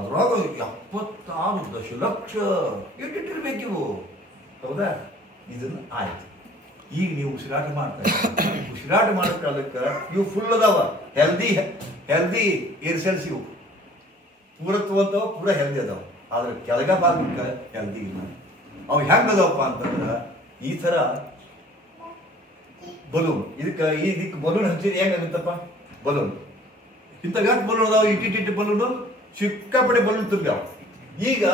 ಅದ್ರಾಗ 76 ದಶಲಕ್ಷ ಇಟ್ಟಿರ್ಬೇಕಿವು ಹೌದಾ ಇದನ್ನ ಆಯ್ತು ಈಗ ನೀವು ಉಸಿರಾಟ ಮಾಡ್ತಾರೆ ಉಸಿರಾಟ ಮಾಡೋ ಕಾಲಕ್ಕೆ ಇವು ಫುಲ್ ಅದಾವ ಹೆಲ್ದಿ ಏರ್ ಸೆಲ್ಸ್ ಇವು ಪೂರ ತಗೊಂತಾವ ಪೂರ ಹೆಲ್ದಿ ಅದಾವ ಆದ್ರೆ ಕೆಳಗ ಭಾಗಕ್ಕೆ ಹೆಲ್ದಿ ಇಲ್ಲ ಅವು ಹೆಂಗ್ ಅದಾವಪ್ಪ ಅಂತಂದ್ರೆ ಈ ತರ ಬಲೂನ್ ಇದಕ್ಕೆ ಬಲೂನ್ ಹಂಚಿದ್ರೆ ಹೆಂಗಾಗುತ್ತಪ್ಪ ಬಲೂನ್ ಇಂಥ ಎಷ್ಟು ಬಲೂನ್ ಅದಾವ ಇಟ್ಟಿಟ್ಟು ಬಲೂನು ಸಿಕ್ಕಾಪಟ್ಟೆ ಬಲೂನ್ ತುಂಬ್ಯಾವ ಈಗ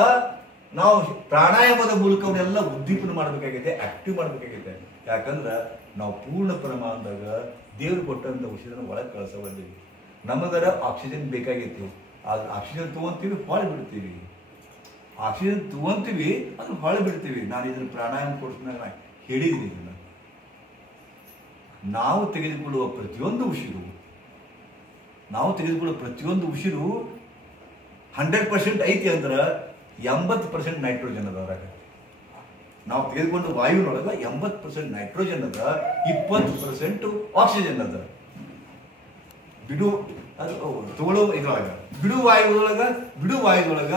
ನಾವು ಪ್ರಾಣಾಯಾಮದ ಮೂಲಕ ಅವನ್ನೆಲ್ಲ ಉದ್ದೀಪನ ಮಾಡಬೇಕಾಗಿದೆ ಆಕ್ಟಿವ್ ಮಾಡಬೇಕಾಗಿದೆ ಯಾಕಂದ್ರೆ ನಾವು ಪೂರ್ಣ ಪ್ರಮಾಣದಾಗ ದೇವ್ರು ಕೊಟ್ಟಂತ ಉಸಿರನ್ನು ಒಳಗೆ ಕಳಿಸಬಲ್ಲಿವಿ ನಮಗರ ಆಕ್ಸಿಜನ್ ಬೇಕಾಗೈತಿ ಆದ್ರೆ ಆಕ್ಸಿಜನ್ ತಗೊಂತೀವಿ ಹೊಳೆ ಬಿಡ್ತೀವಿ ಆಕ್ಸಿಜನ್ ತಗೊಂತೀವಿ ಅದನ್ನ ಹೊಳೆ ಬಿಡ್ತೀವಿ ನಾನು ಇದನ್ನ ಪ್ರಾಣಾಯಾಮ ಕೊಡ್ಸಿದಾಗ ನಾ ಹೇಳಿದ್ದೀನಿ ಇದನ್ನ ನಾವು ತೆಗೆದುಕೊಳ್ಳುವ ಪ್ರತಿಯೊಂದು ಉಸಿರು 100% ಐತಿ ಅಂದ್ರೆ 80% ನೈಟ್ರೋಜನ್ ಅದರಾಗ ನಾವು ತೆಗೆದುಕೊಂಡು ವಾಯುನೊಳಗೆ 80% ನೈಟ್ರೋಜನ್ ಅದ 20% ಆಕ್ಸಿಜನ್ ಅದ ಬಿಡು ಅದು ತಗೊಳ್ಳೋ ಇದ್ರೊಳಗ ಬಿಡು ವಾಯುದೊಳಗ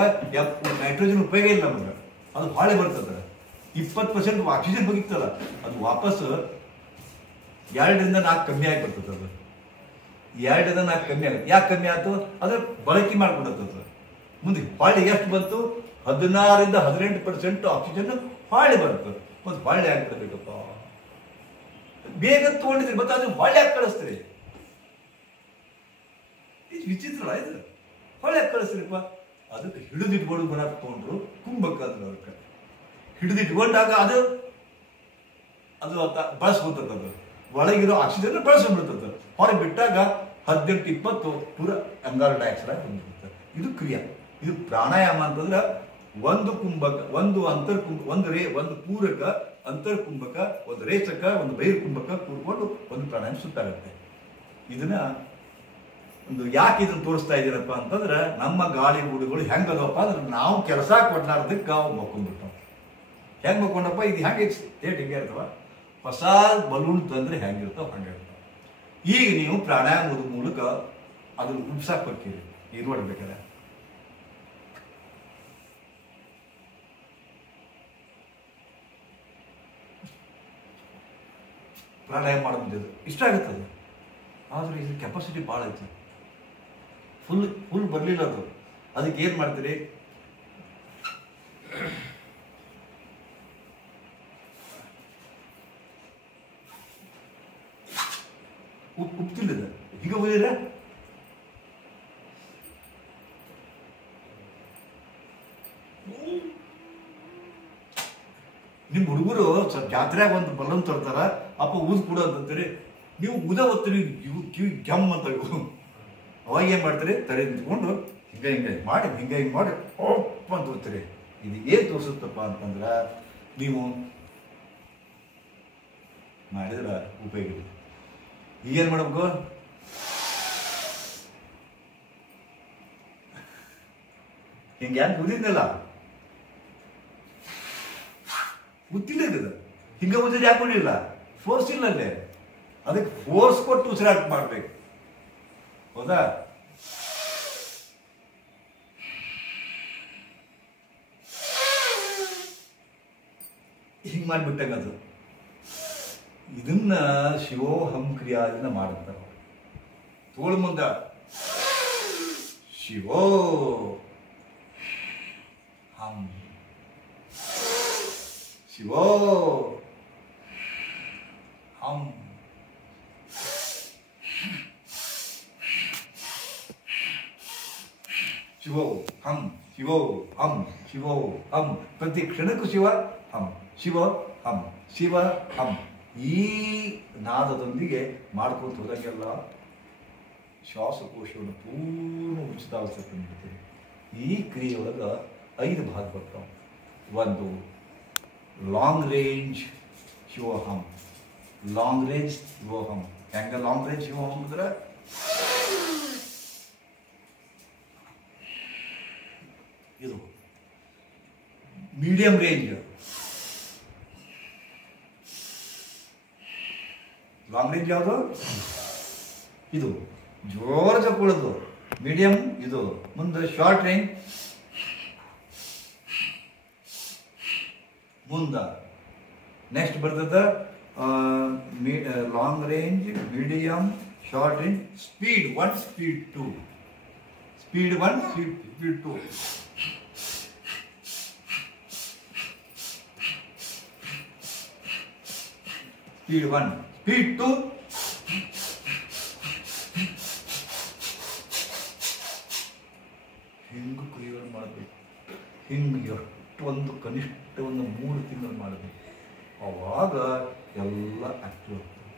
ನೈಟ್ರೋಜನ್ ಉಪಯೋಗ ಇಲ್ಲ ನಮಗೆ ಅದು ಹಾಳೆ ಬರ್ತದ 20% ಆಕ್ಸಿಜನ್ ಹೋಗಿತ್ತಲ್ಲ ಅದು ವಾಪಸ್ 2 ರಿಂದ 4 ಕಮ್ಮಿ ಆಗಿ ಬರ್ತದೆ ಅದು 2 ರಿಂದ 4 ಕಮ್ಮಿ ಆಗುತ್ತೆ ಯಾಕೆ ಕಮ್ಮಿ ಆಯ್ತು ಅದ್ರ ಬಳಕೆ ಮಾಡ್ಕೊಡತ್ತದ ಮುಂದೆ ಹೊಳ್ಳಿ ಎಷ್ಟು ಬಂತು 16 ರಿಂದ 18% ಆಕ್ಸಿಜನ್ ಹೊಳ್ಳಿ ಬಂತು ಮತ್ತೆ ಹೊಳ್ಳಿ ಆಗ್ತಿರ್ಬೇಕಪ್ಪ ಬೇಗ ತಗೊಂಡಿದ್ರಿ ಮತ್ತೆ ಅದನ್ನ ಹೊಳ್ಳಿ ಹಾಕಿ ಕಳಿಸ್ತೀರಿ ಇದು ವಿಚಿತ್ರ ಇದು ಹೊಳ್ಳಿ ಹಾಕಿ ಕಳಿಸ್ತೀರಿಪ್ಪ ಅದಕ್ಕೆ ಹಿಡಿದಿಟ್ಕೊಂಡು ಬರಕ್ಕೆ ತಗೊಂಡ್ರು ಕುಂಭಕ್ಕೆ ಅದಕ್ಕೆ ಹಿಡಿದಿಟ್ಕೊಂಡಾಗ ಅದು ಬಳಸ್ಕೊತದ ಅದು ಒಳಗಿರೋ ಆಕ್ಸಿಜನ್ ಬಳಸ್ಕೊಂಡ್ಬಿಡ್ತದ ಹೊರಗೆ ಬಿಟ್ಟಾಗ 18-20 ಪೂರ ಅಂಗಾರ ಡೈಆಕ್ಸೈಡ್ ಆಗಿ ಬಂದ್ಬಿಡುತ್ತೆ ಇದು ಕ್ರಿಯಾ ಇದು ಪ್ರಾಣಾಯಾಮ ಅಂತಂದ್ರೆ ಒಂದು ಕುಂಭಕ ಒಂದು ಅಂತರ್ಕುಂಭ ಒಂದು ಪೂರಕ ಅಂತರ್ಕುಂಭಕ ಒಂದು ರೇಚಕ ಒಂದು ಬಹಿರ್ಕುಂಭಕ ಕೂಡ್ಕೊಂಡು ಒಂದು ಪ್ರಾಣಾಯಾಮ ಸುತ್ತಾಗುತ್ತೆ ಇದನ್ನ ಒಂದು ಯಾಕೆ ಇದನ್ನ ತೋರಿಸ್ತಾ ಇದ್ದೀರಪ್ಪ ಅಂತಂದ್ರೆ ನಮ್ಮ ಗಾಳಿ ಗೂಡುಗಳು ಹೆಂಗದಪ್ಪ ಅಂದ್ರೆ ನಾವು ಕೆಲಸ ಕೊಡ್ಲಾರ್ದಕ್ಕೆ ಅವು ಮಕ್ಕೊಂಡ್ಬಿಡ್ತಾವ ಹೆಂಗ್ ಮಕ್ಕೊಂಡಪ್ಪ ಇದು ಹೆಂಗೆ ಸ್ಟೇಟ್ ಹಿಂಗೆ ಇರ್ತಾವ ಹೊಸ ಬಲೂನ್ ತಂದ್ರೆ ಹೆಂಗಿರ್ತಾವ ಹಂಗಿರ್ತಾವ ಈಗ ನೀವು ಪ್ರಾಣಾಯಾಮದ ಮೂಲಕ ಅದನ್ನು ಉಪ್ಸಾಕ್ ಬರ್ತೀರಿ ಈಗ ನೋಡ್ಬೇಕಾದ್ರೆ ಪ್ರಾಣಾಯಾಮ ಮಾಡೋದು ಇಷ್ಟ ಆಗುತ್ತದೆ ಆದ್ರೆ ಇದ್ರ ಕೆಪಾಸಿಟಿ ಭಾಳ ಐತಿ ಫುಲ್ ಬರಲಿಲ್ಲ ಅದು ಅದಕ್ಕೆ ಏನು ಮಾಡ್ತೀರಿ ಉಪ್ತಿಲ್ಲದ ಈಗ ಓದಿರ ನಿಮ್ಮ ಹುಡುಗರು ಜಾತ್ರೆಯಾಗ ಒಂದು ಬಲೂನ್ ತರ್ತಾರ ಅಪ್ಪ ಊದ್ ಕೊಡು ಅಂತಂತೀರಿ ನೀವು ಊದ ಓದ್ತೀರಿ ಕಿವಿ ಗಮ್ ಅಂತ ಅವಾಗ ಏನ್ ಮಾಡ್ತೀರಿ ತಲೆ ನಿಂತ್ಕೊಂಡು ಹಿಂಗೆ ಮಾಡಿ ಓಪ್ ಅಂತ ಓದ್ತೀರಿ ಇದು ಏನ್ ತೋರಿಸುತ್ತಪ್ಪ ಅಂತಂದ್ರ ನೀವು ಮಾಡಿದ್ರ ಉಪಯೋಗ ಇದೆ ಈಗೇನ್ ಮಾಡ್ಬೇಕು ಹಿಂಗೆ ಯಾಕೆ ಉದಿದ್ನಲ್ಲ ಗೊತ್ತಿಲ್ಲ ಇದ್ದದ ಹಿಂಗ ಉದಿದ್ ಯಾಕೆ ಉಳಿಲ್ಲ ಫೋರ್ಸ್ ಇಲ್ಲ ಅಲ್ಲೇ ಅದಕ್ಕೆ ಫೋರ್ಸ್ ಕೊಟ್ಟು ಉಸಿರಾಟ ಮಾಡ್ಬೇಕು ಹೌದಾ ಹಿಂಗ್ ಮಾಡ್ಬಿಟ್ಟಂಗ ಅದು ಇದನ್ನ ಶಿವೋಹಂ ಕ್ರಿಯಾದಿಂದ ಮಾಡ್ತಾರ ತೋಳ ಮುಂದ ಶಿವೋ ಹಂ ಶಿವೋ ಹಂ ಶಿವೋ ಹಂ ಶಿವೋ ಹಂ ಶಿವೋ ಹಂ ಪ್ರತಿ ಕ್ಷಣಕ್ಕೂ ಶಿವ ಹಂ ಶಿವ ಹಂ ಶಿವ ಹಂ ಈ ನಾದದೊಂದಿಗೆ ಮಾಡ್ಕೊತ ಹೋದಂಗೆಲ್ಲ ಶ್ವಾಸಕೋಶವನ್ನು ಪೂರ್ಣ ಉಚಿತಾವಸ್ಥೆ ನೀಡ್ತೀವಿ. ಈ ಕ್ರಿಯೆಯೊಳಗೆ 5 ಭಾಗ ಬರ್ತಾವೆ. ಒಂದು ಲಾಂಗ್ ರೇಂಜ್ ಶಿವೋಹಂ. ಲಾಂಗ್ ರೇಂಜ್ ಶಿವೋಹಂ ಹೆಂಗೆ? ಲಾಂಗ್ ರೇಂಜ್ ಶಿವೋಹಂ ಅಂದ್ರೆ ಇದು. ಮೀಡಿಯಂ ರೇಂಜ್ ಲಾಂಗ್ ರೇಂಜ್ ಯಾವುದು? ಇದು ಜೋರ ಚಕ್ಕೊಳ್ಳೋದು. ಮೀಡಿಯಂ ಇದು. ಮುಂದೆ ಶಾರ್ಟ್ ರೇಂಜ್, ಮುಂದೆ ನೆಕ್ಸ್ಟ್ ಬರ್ತದೆ long range, medium, short range, speed 1, speed 2. Speed 1, speed 2. Speed 1, speed 2. ಹಿಂಗೆ ಕ್ರಿಯೆಗಳು ಮಾಡಬೇಕು. ಹಿಂಗೆ ಎಷ್ಟು ಒಂದು ಕನಿಷ್ಠ ಒಂದು 3 ತಿಂಗಳು ಮಾಡಬೇಕು. ಅವಾಗ ಎಲ್ಲ ಆಕ್ಟಿವ್ ಆಗ್ತದೆ.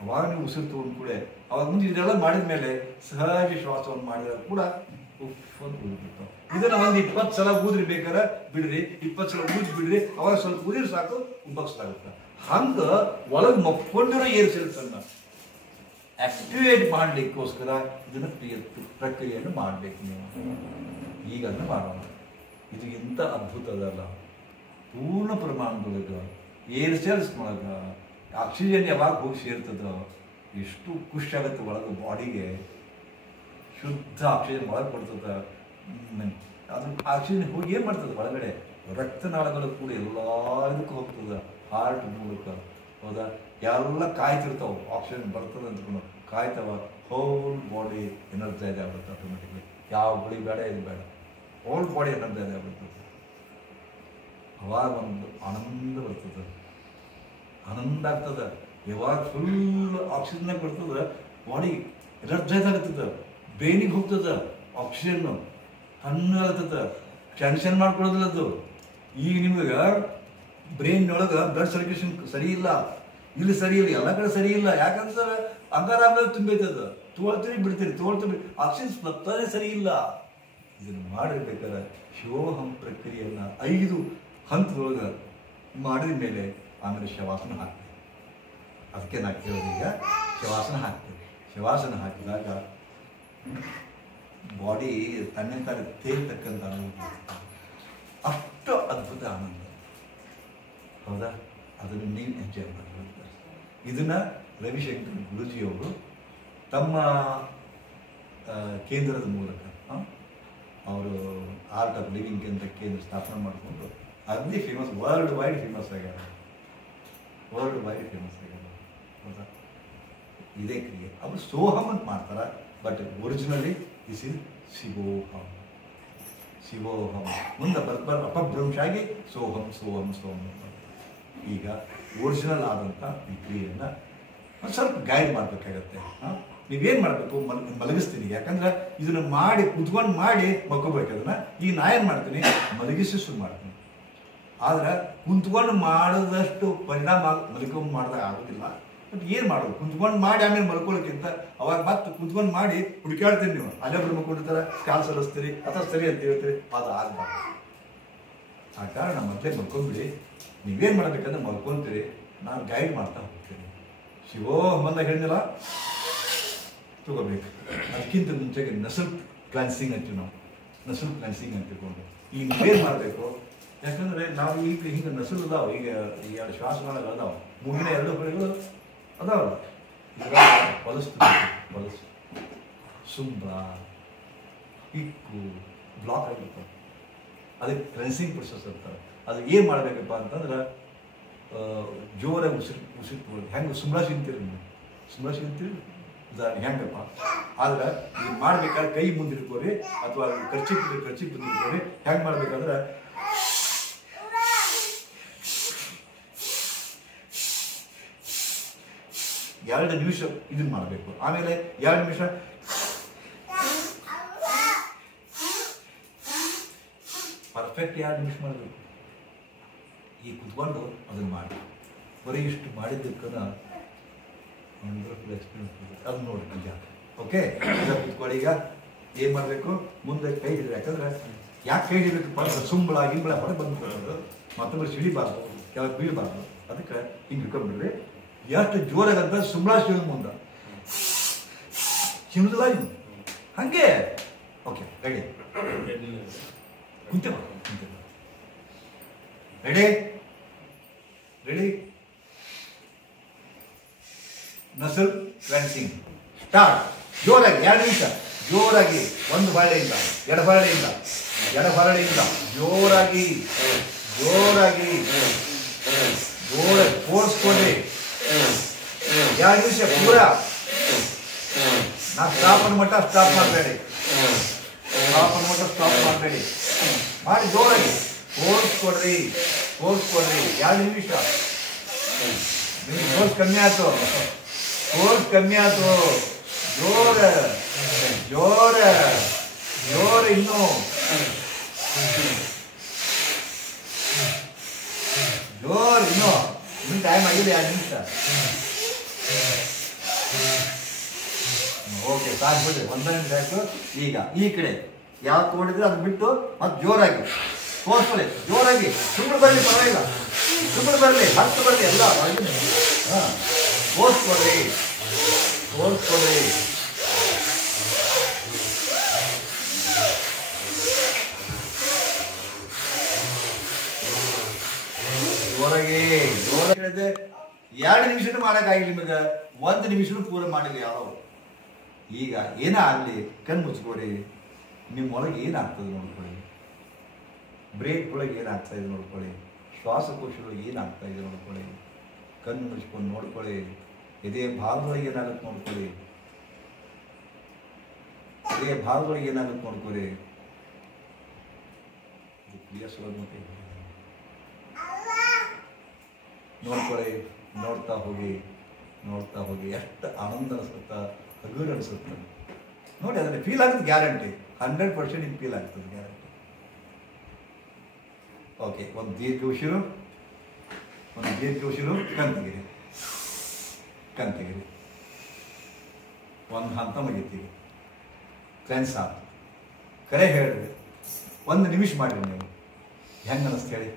ಅವಾಗ ನೀವು ಉಸಿರು ತೊಗೊಂಡು ಕೂಡ ಅವಾಗ ಮುಂದೆ ಇದೆಲ್ಲ ಮಾಡಿದ ಮೇಲೆ ಸಹಜ ಶ್ವಾಸವನ್ನು ಮಾಡಿದಾಗ ಕೂಡ ಉಫ್ಫನ್ನು ಊದ್ಬಿಡ್ತಾವೆ. ಇದನ್ನು ಒಂದು 20 ಸಲ ಊದ್ರಿ ಬೇಕಾದ್ರೆ ಬಿಡ್ರಿ, 20 ಸಲ ಊದಿ ಬಿಡ್ರಿ, ಅವಾಗ ಸ್ವಲ್ಪ ಊದಿರಿ ಸಾಕು, ಉಬ್ಬಕ್ಸಲಾಗುತ್ತೆ. ಹಂಗೆ ಒಳಗೆ ಮಕ್ಕೊಂಡಿರೋ ಏರ್ ಸೆಲ್ಸನ್ನು ಆಕ್ಟಿವೇಟ್ ಮಾಡಲಿಕ್ಕೋಸ್ಕರ ಇದನ್ನು ಪ್ರಕ್ರಿಯೆಯನ್ನು ಮಾಡಬೇಕು ನೀವು. ಈಗ ಅದನ್ನು ಮಾಡೋಣ. ಇದು ಇಂಥ ಅದ್ಭುತದಲ್ಲ. ಪೂರ್ಣ ಪ್ರಮಾಣದೊಳಗೆ ಏರ್ ಸೆಲ್ಸ್ ಒಳಗೆ ಆಕ್ಸಿಜನ್ ಯಾವಾಗ ಹೋಗಿ ಸೇರ್ತದೋ ಎಷ್ಟು ಖುಷಿ ಆಗುತ್ತೆ ಒಳಗೆ. ಬಾಡಿಗೆ ಶುದ್ಧ ಆಕ್ಸಿಜನ್ ಒಳಗೆ ಕೊಡ್ತದೆ. ಅದು ಆಕ್ಸಿಜನ್ ಹೋಗಿ ಏನು ಮಾಡ್ತದೆ ಒಳಗಡೆ? ರಕ್ತನಾಳಗಳು ಕೂಡ ಎಲ್ಲ ಇದಕ್ಕೆ ಹೋಗ್ತದೆ, ಹಾರ್ಟ್ ಮೂಲಕ. ಹೌದಾ? ಎಲ್ಲ ಕಾಯ್ತಿರ್ತಾವೆ, ಆಕ್ಸಿಜನ್ ಬರ್ತದೆ ಅಂದ್ಕೊಂಡು ಕಾಯ್ತಾವ. ಹೋಲ್ ಬಾಡಿ ಎನರ್ಜೈಸ್ ಆಗುತ್ತೆ ಆಟೋಮೆಟಿಕ್ಲಿ. ಯಾವ ಗುಳಿ ಬೇಡ, ಇದು ಬೇಡ, ಹೋಲ್ ಬಾಡಿ ಎನರ್ಜೈಸ್ ಆಗ್ಬಿಡ್ತದೆ. ಅವಾಗ ಒಂದು ಆನಂದ ಬರ್ತದೆ, ಆನಂದ ಆಗ್ತದೆ. ಯಾವಾಗ ಫುಲ್ ಆಕ್ಸಿಜನ್ ಬರ್ತದೆ, ಬಾಡಿ ಎನರ್ಜೈಸ್ ಆಗ್ತದೆ, ಬ್ರೈನಿಗೆ ಹೋಗ್ತದೆ ಆಕ್ಸಿಜನ್ನು, ತಣ್ಣಗಾಗ್ತದೆ. ಟೆನ್ಷನ್ ಮಾಡ್ಕೊಳ್ಳೋದಿಲ್ಲ ಅದು. ಈಗ ನಿಮ್ಗೆ ಬ್ರೈನ್ನೊಳಗೆ ಬ್ಲಡ್ ಸರ್ಕ್ಯುಲೇಷನ್ ಸರಿ ಇಲ್ಲ, ಇಲ್ಲಿ ಸರಿ ಇಲ್ಲ, ಎಲ್ಲ ಕಡೆ ಸರಿ ಇಲ್ಲ. ಯಾಕಂದ್ರೆ ಅಂಗಾರಾಮ್ಲ ತುಂಬೈತದ, ತೋಳ್ತೀರಿ ಬಿಡ್ತೀರಿ, ತೋಳ್ತೀರಿ, ಆಕ್ಸಿಜನ್ ಸ್ವತ್ತನೇ ಸರಿ ಇಲ್ಲ. ಇದನ್ನು ಮಾಡಿರ್ಬೇಕಾದ್ರೆ ಶಿವೋಹಂ ಪ್ರಕ್ರಿಯೆಯನ್ನು 5 ಹಂತದೊಳಗೆ ಮಾಡಿದ ಮೇಲೆ ಆಮೇಲೆ ಶವಾಸನ ಹಾಕ್ತೀವಿ. ಅದಕ್ಕೆ ನಾ ಕೇಳೋದು, ಈಗ ಶವಾಸನ ಹಾಕ್ತೀವಿ. ಶವಾಸನ ಹಾಕಿದಾಗ ಬಾಡಿ ತನ್ನಿಂದ ತೇಲ್ತಕ್ಕಂಥ ಅನುಭವ, ಅಷ್ಟು ಅದ್ಭುತ ಆನಂದ. ಹೌದಾ? ಅದನ್ನು ನೀವು ಎಂಜಾಯ್ ಮಾಡಬೇಕು. ಇದನ್ನು ರವಿಶಂಕರ್ ಗುರುಜಿಯವರು ತಮ್ಮ ಕೇಂದ್ರದ ಮೂಲಕ, ಅವರು ಆರ್ಟ್ ಆಫ್ ಲಿವಿಂಗ್ ಅಂತ ಕೇಂದ್ರ ಸ್ಥಾಪನೆ ಮಾಡಿಕೊಂಡು ಅಗದಿ ಫೇಮಸ್, ವರ್ಲ್ಡ್ ವೈಡ್ ಫೇಮಸ್ ಆಗ್ಯಾರ. ವರ್ಲ್ಡ್ ವೈಡ್ ಫೇಮಸ್ ಆಗ್ಯಾರ. ಹೌದಾ? ಇದೇ ಕ್ರಿಯೆ ಅವರು ಸೋಹಂ ಅಂತ ಮಾಡ್ತಾರೆ, ಬಟ್ ಒರಿಜಿನಲಿ ದಿಸ್ ಇಸ್ ಶಿವೋಹಂ. ಶಿವೋಹಂ ಮುಂದೆ ಅಪಭ್ರಂಶ ಆಗಿ ಸೋಹಂ ಸೋಹಂ ಸೋಹಂ. ಈಗ ಒರಿಜಿನಲ್ ಆದಂಥ ಈ ಕ್ರಿಯೆಯನ್ನು ಒಂದು ಸ್ವಲ್ಪ ಗೈಡ್ ಮಾಡಬೇಕಾಗತ್ತೆ. ನೀವೇನು ಮಾಡಬೇಕು? ಮಲಗಿಸ್ತೀನಿ. ಯಾಕಂದ್ರೆ ಇದನ್ನು ಮಾಡಿ ಕುತ್ಕೊಂಡು ಮಾಡಿ ಮಲ್ಕೋಬೇಕು. ಅದನ್ನು ಈಗ ನಾ ಏನು ಮಾಡ್ತೀನಿ, ಮಲಗಿಸಿ ಶುರು ಮಾಡ್ತೀನಿ. ಆದ್ರೆ ಕುಂತ್ಕೊಂಡು ಮಾಡೋದಷ್ಟು ಪರಿಣಾಮ ಮಲ್ಕೊಂಡು ಮಾಡಿದಾಗ ಆಗೋದಿಲ್ಲ. ಬಟ್ ಏನು ಮಾಡೋದು? ಕುಂತ್ಕೊಂಡು ಮಾಡಿ ಆಮೇಲೆ ಮಲ್ಕೊಳ್ಳೋಕ್ಕಿಂತ ಅವಾಗ ಮತ್ತೆ ಕುಂತ್ಕೊಂಡು ಮಾಡಿ ಹುಡುಕಾಡ್ತೀನಿ. ನೀವು ಅಲ್ಲೊಬ್ರು ಮಲ್ಕೊಂಡಿರ್ತಾರೆ, ಕಾಲು ಸರಿಸ್ತೀರಿ ಅಥವಾ ಸರಿ ಅಂತ ಹೇಳ್ತೀರಿ, ಅದು ಆಗಬಾರ್ದು. ಆ ಕಾರಣ ಮೊದಲೇ ಮಲ್ಕೊಂಡ್ಬಿಡಿ. ನೀವೇನು ಮಾಡಬೇಕಂದ್ರೆ ಮಲ್ಕೊಂತೀರಿ, ನಾನು ಗೈಡ್ ಮಾಡ್ತಾ ಹೋಗ್ತೀನಿ. ಶಿವೋಹಮನ್ನ ಹೇಳಿಲ್ಲ ತಗೋಬೇಕು. ಅದಕ್ಕಿಂತ ಮುಂಚೆಗೆ ನಸಲ್ ಕ್ಲಾನ್ಸಿಂಗ್ ಅಂತೀವಿ ನಾವು. ನಸಲ್ ಕ್ಲಾನ್ಸಿಂಗ್ ಅಂತ ತಿಳ್ಕೊಂಡು ಈಗ ನೀವೇನು ಮಾಡಬೇಕು? ಯಾಕಂದರೆ ನಾವು ಈಗ ಹಿಂಗೆ ನಸಲ್ ಅದಾವೆ, ಈಗ 2 ಶ್ವಾಸನಾಳಗಳು ಅದಾವೆ, ಮೂಗಿನ 2 ಹೊಳೆಗಳು ಅದಾವಲ್ಲ, ಈಗ ಹೊಲಸ್ತೀವಿ. ಹೊಲಸು, ಸುಂಬ, ಹಿಕ್ಕು ಬ್ಲಾಕ್ ಆಗಿರ್ತಾವೆ. ಅದಕ್ಕೆ ಕ್ಲೆನ್ಸಿಂಗ್ ಪ್ರೊಸೆಸ್ ಇರ್ತಾರೆ. ಅದು ಏನು ಮಾಡಬೇಕಪ್ಪ ಅಂತಂದ್ರೆ ಜೋರಾಗಿ ಉಸಿರು ತಗೊಳ್ಳಿ. ಹೆಂಗೆ ಸುಮ್ಳ ಸಿಗ್ತೀರಿ ನೀವು? ಸುಮ್ಳ ಸಿಗ್ತೀರಿ ಹೆಂಗಪ್ಪ? ಆದ್ರೆ ನೀವು ಮಾಡ್ಬೇಕಾದ್ರೆ ಕೈ ಮುಂದಿಟ್ಕೋರಿ ಅಥವಾ ಖರ್ಚಿ ಮುಂದಿಟ್ಕೋರಿ. ಹೆಂಗೆ ಮಾಡ್ಬೇಕಂದ್ರೆ ಎರಡು ನಿಮಿಷ ಇದನ್ನ ಮಾಡಬೇಕು. ಆಮೇಲೆ 2 ನಿಮಿಷ ಪರ್ಫೆಕ್ಟ್ 2 ನಿಮಿಷ ಮಾಡಬೇಕು. ಈ ಕುತ್ಕೊಂಡು ಅದನ್ನು ಮಾಡಿ ಬರೀ ಇಷ್ಟು ಮಾಡಿದ್ದಕ್ಕನ ವಂಡರ್ಫುಲ್ ಎಕ್ಸ್ಪೀರಿಯನ್ಸ್. ಅದು ನೋಡಿ ನಿಜ. ಓಕೆ ಕೂತ್ಕೊಳ್ಳಿ. ಈಗ ಏನು ಮಾಡಬೇಕು, ಮುಂದೆ ಕೈ ಹಿಡಿದ್ರೆ, ಯಾಕಂದ್ರೆ ಯಾಕೆ ಕೈ ಹಿಡಿಬೇಕು ಪಡೆದ ಸುಂಬಳ ಗಿಂಬಳ ಹೊರಗೆ ಬಂದ್ಬಿಡೋದು, ಮತ್ತೊಬ್ಬರು ಸಿಡಿಬಾರ್ದು, ಕೆಳಗೆ ಬೀಳಬಾರ್ದು. ಅದಕ್ಕೆ ಹಿಂಗೆ ಹಿಡ್ಕೊಂಡ್ಬಿಡ್ರಿ. ಎಷ್ಟು ಜೋರಾಗಂತ ಸುಂಬಳ ಶಿವ ಮುಂದೆ ಶಿವದಲ್ಲ ಇವು ಹಂಗೆ. ಓಕೆ ರೆಡಿ, ಕುಂತೆ ready ready. Nasal cleansing start. ಜೋರಾಗಿ 2 ನಿಮಿಷ ಜೋರಾಗಿ. ಒಂದು ಬಾಳೆಯಿಂದ ಎಡಬಾಳೆಯಿಂದ ಎಡಬರಳಿಯಿಂದ ಜೋರಾಗಿ ಜೋರಾಗಿ ಜೋರಾಗಿ ಕೋರ್ಸ್ಕೊಂಡ್ರಿ. 2 ನಿಮಿಷ ಪೂರ. ನಾ ಸ್ಟಾಪ್ ಅನ್ನೋ ಮಟ್ಟ ಸ್ಟಾಪ್ ಮಾಡಬೇಡಿ, ಸ್ಟಾಪ್ ಅನ್ನೋ ಮಟ್ಟ ಸ್ಟಾಪ್ ಮಾಡಬೇಡಿ. ಮಾಡಿ ಜೋರಾಗಿ ಕೋರ್ಸ್ಕೊಡ್ರಿ ಕೋರ್ಸ್ಕೊಡ್ರಿ. 2 ನಿಮಿಷ. ನಿಮ್ಗೆ ಕೋರ್ಸ್ ಕಮ್ಮಿ ಆಯ್ತು, ಕೋರ್ಸ್ ಕಮ್ಮಿ ಆಯ್ತು. ಜೋರ ಜೋರ ಜೋರ. ಇನ್ನು ಜೋರ್. ಇನ್ನು ಟೈಮ್ ಆಗಿದೆ 2 ನಿಮಿಷ. ಓಕೆ ಸಾಕು ಬಿಡ್ರಿ, 1 ನಿಮಿಷ ಆಯ್ತು. ಈಗ ಈ ಕಡೆ ಯಾವ್ದು ತಗೊಂಡಿದ್ರೆ ಅದು ಬಿಟ್ಟು ಮತ್ತೆ ಜೋರಾಗಿ ತೋರಿಸ್ಕೊಳ್ಳಿ. ಜೋರಾಗಿ ಸುಮ್ಮನೆ ಬರಲಿ, ಪರವಾಗಿಲ್ಲ, ಸುಮ್ಮನೆ ಬರಲಿ, ಹತ್ತು ಬರಲಿ, ಎಲ್ಲ ಹಾಂ ತೋರಿಸ್ಕೊಡ್ರಿ ತೋರಿಸ್ಕೊಡ್ರಿ. ಜೋರಾಗಿ ಜೋರಾಗಿ ಹೇಳಿದೆ. 2 ನಿಮಿಷನೂ ಮಾಡೋಕ್ಕಾಗಿಲ್ಲ ನಿಮಗೆ, 1 ನಿಮಿಷನೂ ಪೂರ ಮಾಡಿಲ್ಲ ಯಾವ. ಈಗ ಏನೇ ಆಗಲಿ ಕಣ್ಣು ಮುಚ್ಕೊಡಿ. ನಿಮ್ಮೊಳಗೆ ಏನಾಗ್ತದೆ ನೋಡ್ಕೊಳ್ಳಿ, ಬ್ರೇಕ್ ಒಳಗೆ ಏನಾಗ್ತಾ ಇದೆ ನೋಡ್ಕೊಳ್ಳಿ, ಶ್ವಾಸಕೋಶದೊಳಗೆ ಏನಾಗ್ತಾ ಇದೆ ನೋಡ್ಕೊಳ್ಳಿ. ಕಣ್ಣು ಮುಚ್ಕೊಂಡು ನೋಡ್ಕೊಳ್ಳಿ. ಇದೇ ಭಾಗದೊಳಗೆ ಏನಾಗುತ್ತೆ ನೋಡ್ಕೊಳ್ಳಿ, ಇದೇ ಭಾಗದೊಳಗೆ ಏನಾಗುತ್ತೆ ನೋಡ್ಕೊಳ್ಳಿ. ನೋಡ್ಕೊಳ್ಳಿ, ನೋಡ್ತಾ ಹೋಗಿ ನೋಡ್ತಾ ಹೋಗಿ. ಎಷ್ಟು ಆನಂದ ಅನಿಸುತ್ತಾ, ಹಗುರ ಅನಿಸುತ್ತೆ ನೋಡಿ. ಅದನ್ನು ಫೀಲ್ ಆಗುತ್ತೆ ಗ್ಯಾರಂಟಿ, 100% ನಿಮ್ಗೆ ಫೀಲ್ ಆಗ್ತದೆ ಗ್ಯಾರಂಟಿ. ಓಕೆ, ಒಂದು ದೀರ್ಘ ಉಸಿರು, ಒಂದು ದೀರ್ಘ ಉಸಿರು. ಕಣ್ ತೆಗಿರಿ. ಒಂದು ಹಂತ ಮುಗಿತೀವಿ. ಕ್ಲೆನ್ಸ್ ಆಯ್ತು. ಕರೆ ಹೇಳಿದ್ರೆ 1 ನಿಮಿಷ ಮಾಡಿರಿ ನೀವು. ಹೆಂಗೆ ಅನ್ನಿಸ್ತು ಹೇಳಿ?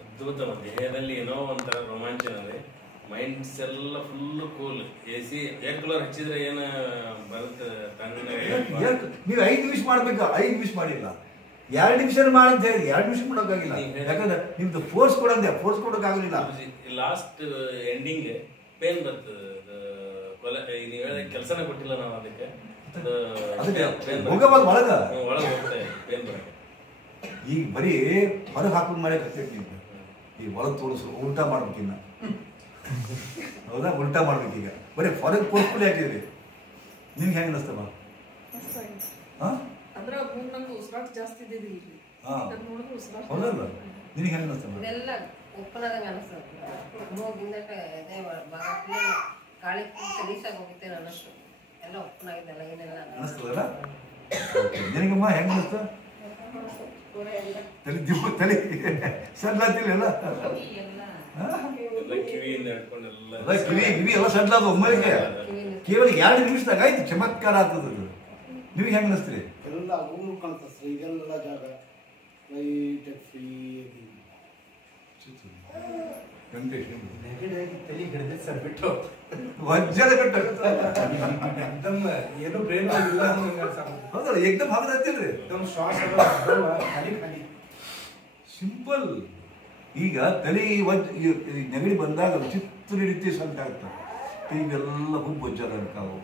ಅದ್ಭುತ. ದೇಹದಲ್ಲಿ ಏನೋ ಒಂಥರ ರೋಮಾಂಚನ ಇದೆ. ಮೈಂಡ್ಸ್ ಎಲ್ಲ full cool. AC air cooler ಹಚ್ಚಿದ್ರೆ ಏನು ಬರುತ್ತೆ ನೀವು 5 ನಿಮಿಷ ಮಾಡ್ಬೇಕು, 5 ನಿಮಿಷ ಮಾಡಿಲ್ಲ. 2 ನಿಮಿಷ ಮಾಡಂತ ಹೇಳಿ 2 ನಿಮಿಷ ಮಾಡೋಕ್ಕಾಗಿಲ್ಲ. ಯಾಕಂದ್ರೆ ನಿಮ್ದು ಫೋರ್ಸ್ ಕೊಡಂದೆ, ಫೋರ್ಸ್ ಕೊಡೋಕ್ಕಾಗಲಿಲ್ಲ. ಲಾಸ್ಟ್ ಎಂಡಿಂಗ್ ಪೇನ್ ಬರ್ತದೆ. ನೀವು ಹೇಳಿದ ಕೆಲಸನ ಕೊಟ್ಟಿಲ್ಲ ನಾವು ಅದಕ್ಕೆ. ಹೋಗಬಾರ್ದು ಒಳಗೆ ಹೋಗ್ತಾ ಪೇನ್ ಬರುತ್ತೆ. ಈಗ ಬರೀ ಹೊರಗೆ ಹಾಕೊಂಡು ಮಾಡಕ್ಕೆ ನಿಮ್ಗೆ. ಈಗ ಒಳಗೆ ತೋರಿಸು, ಉಲ್ಟಾ ಮಾಡ್ಬೇಕಿನ್ನ. ಹೌದಾ? ಉಲ್ಟಾ ಮಾಡ್ಬೇಕು. ಈಗ ಬರೀ ಹೊರಗೆ ಫೋರ್ಸ್ಫುಲ್ ಹಾಕಿದ್ರಿ. ನಿಮ್ಗೆ ಹೆಂಗೆ ಅನಿಸ್ತಮ್ಮ? ಹೌದಲ್ಲ? ನಿನಗೆ ಹೆಂಗೆ ಅನಿಸ್ತಮ್ಮ? ಅನಿಸ್ತದಲ್ಲ? ನಿನಗಮ್ಮ ಹೆಂಗೆ ಅನಿಸ್ತ? ತಲೆ ದಿಬ್ಬ ತಲೆ ಸಡ್ಲಾತಿಲ್ಲ. ಕಿವಿ ಎಲ್ಲ ಸಡ್ಲಾದ ಒಮ್ಮರಿಗೆ. ಕೇವಲ 2 ನಿಮಿಷದಾಗ ಆಯ್ತು, ಚಮತ್ಕಾರ ಆಗ್ತದ. ನೀವು ಹೆಂಗೆ ಅನಿಸ್ತೀರಿ? ಎಲ್ಲ ಕಾಣ್ತದೆ. ಇದೆಲ್ಲ ಜಾಗ ಲೈಟ್ ಫ್ರೀ ತಲೆ ಹಿಡಿದ್ರೆ ಸರ್ ಬಿಟ್ಟು ವಜ್ಜದ ಬಿಟ್ಟು ಏನು ಬ್ರೇನ್ ಇಲ್ಲ. ಹೌದಲ್ಲ? ಏಕದಮ್ ಹಾಗತ್ತಿಲ್ರಿ. ಶ್ವಾಸ ಖಾಲಿ ಖಾಲಿ ಸಿಂಪಲ್. ಈಗ ತಲೆ ನೆಗಡಿ ಬಂದಾಗ ವಿಚಿತ್ರ ರೀತಿ ಸಂತ ಆಗ್ತವೆ. ಹಿಂಗೆಲ್ಲ ಹುಬ್ಬು ವಜ್ಜದ ಅನ್ಕಾವು,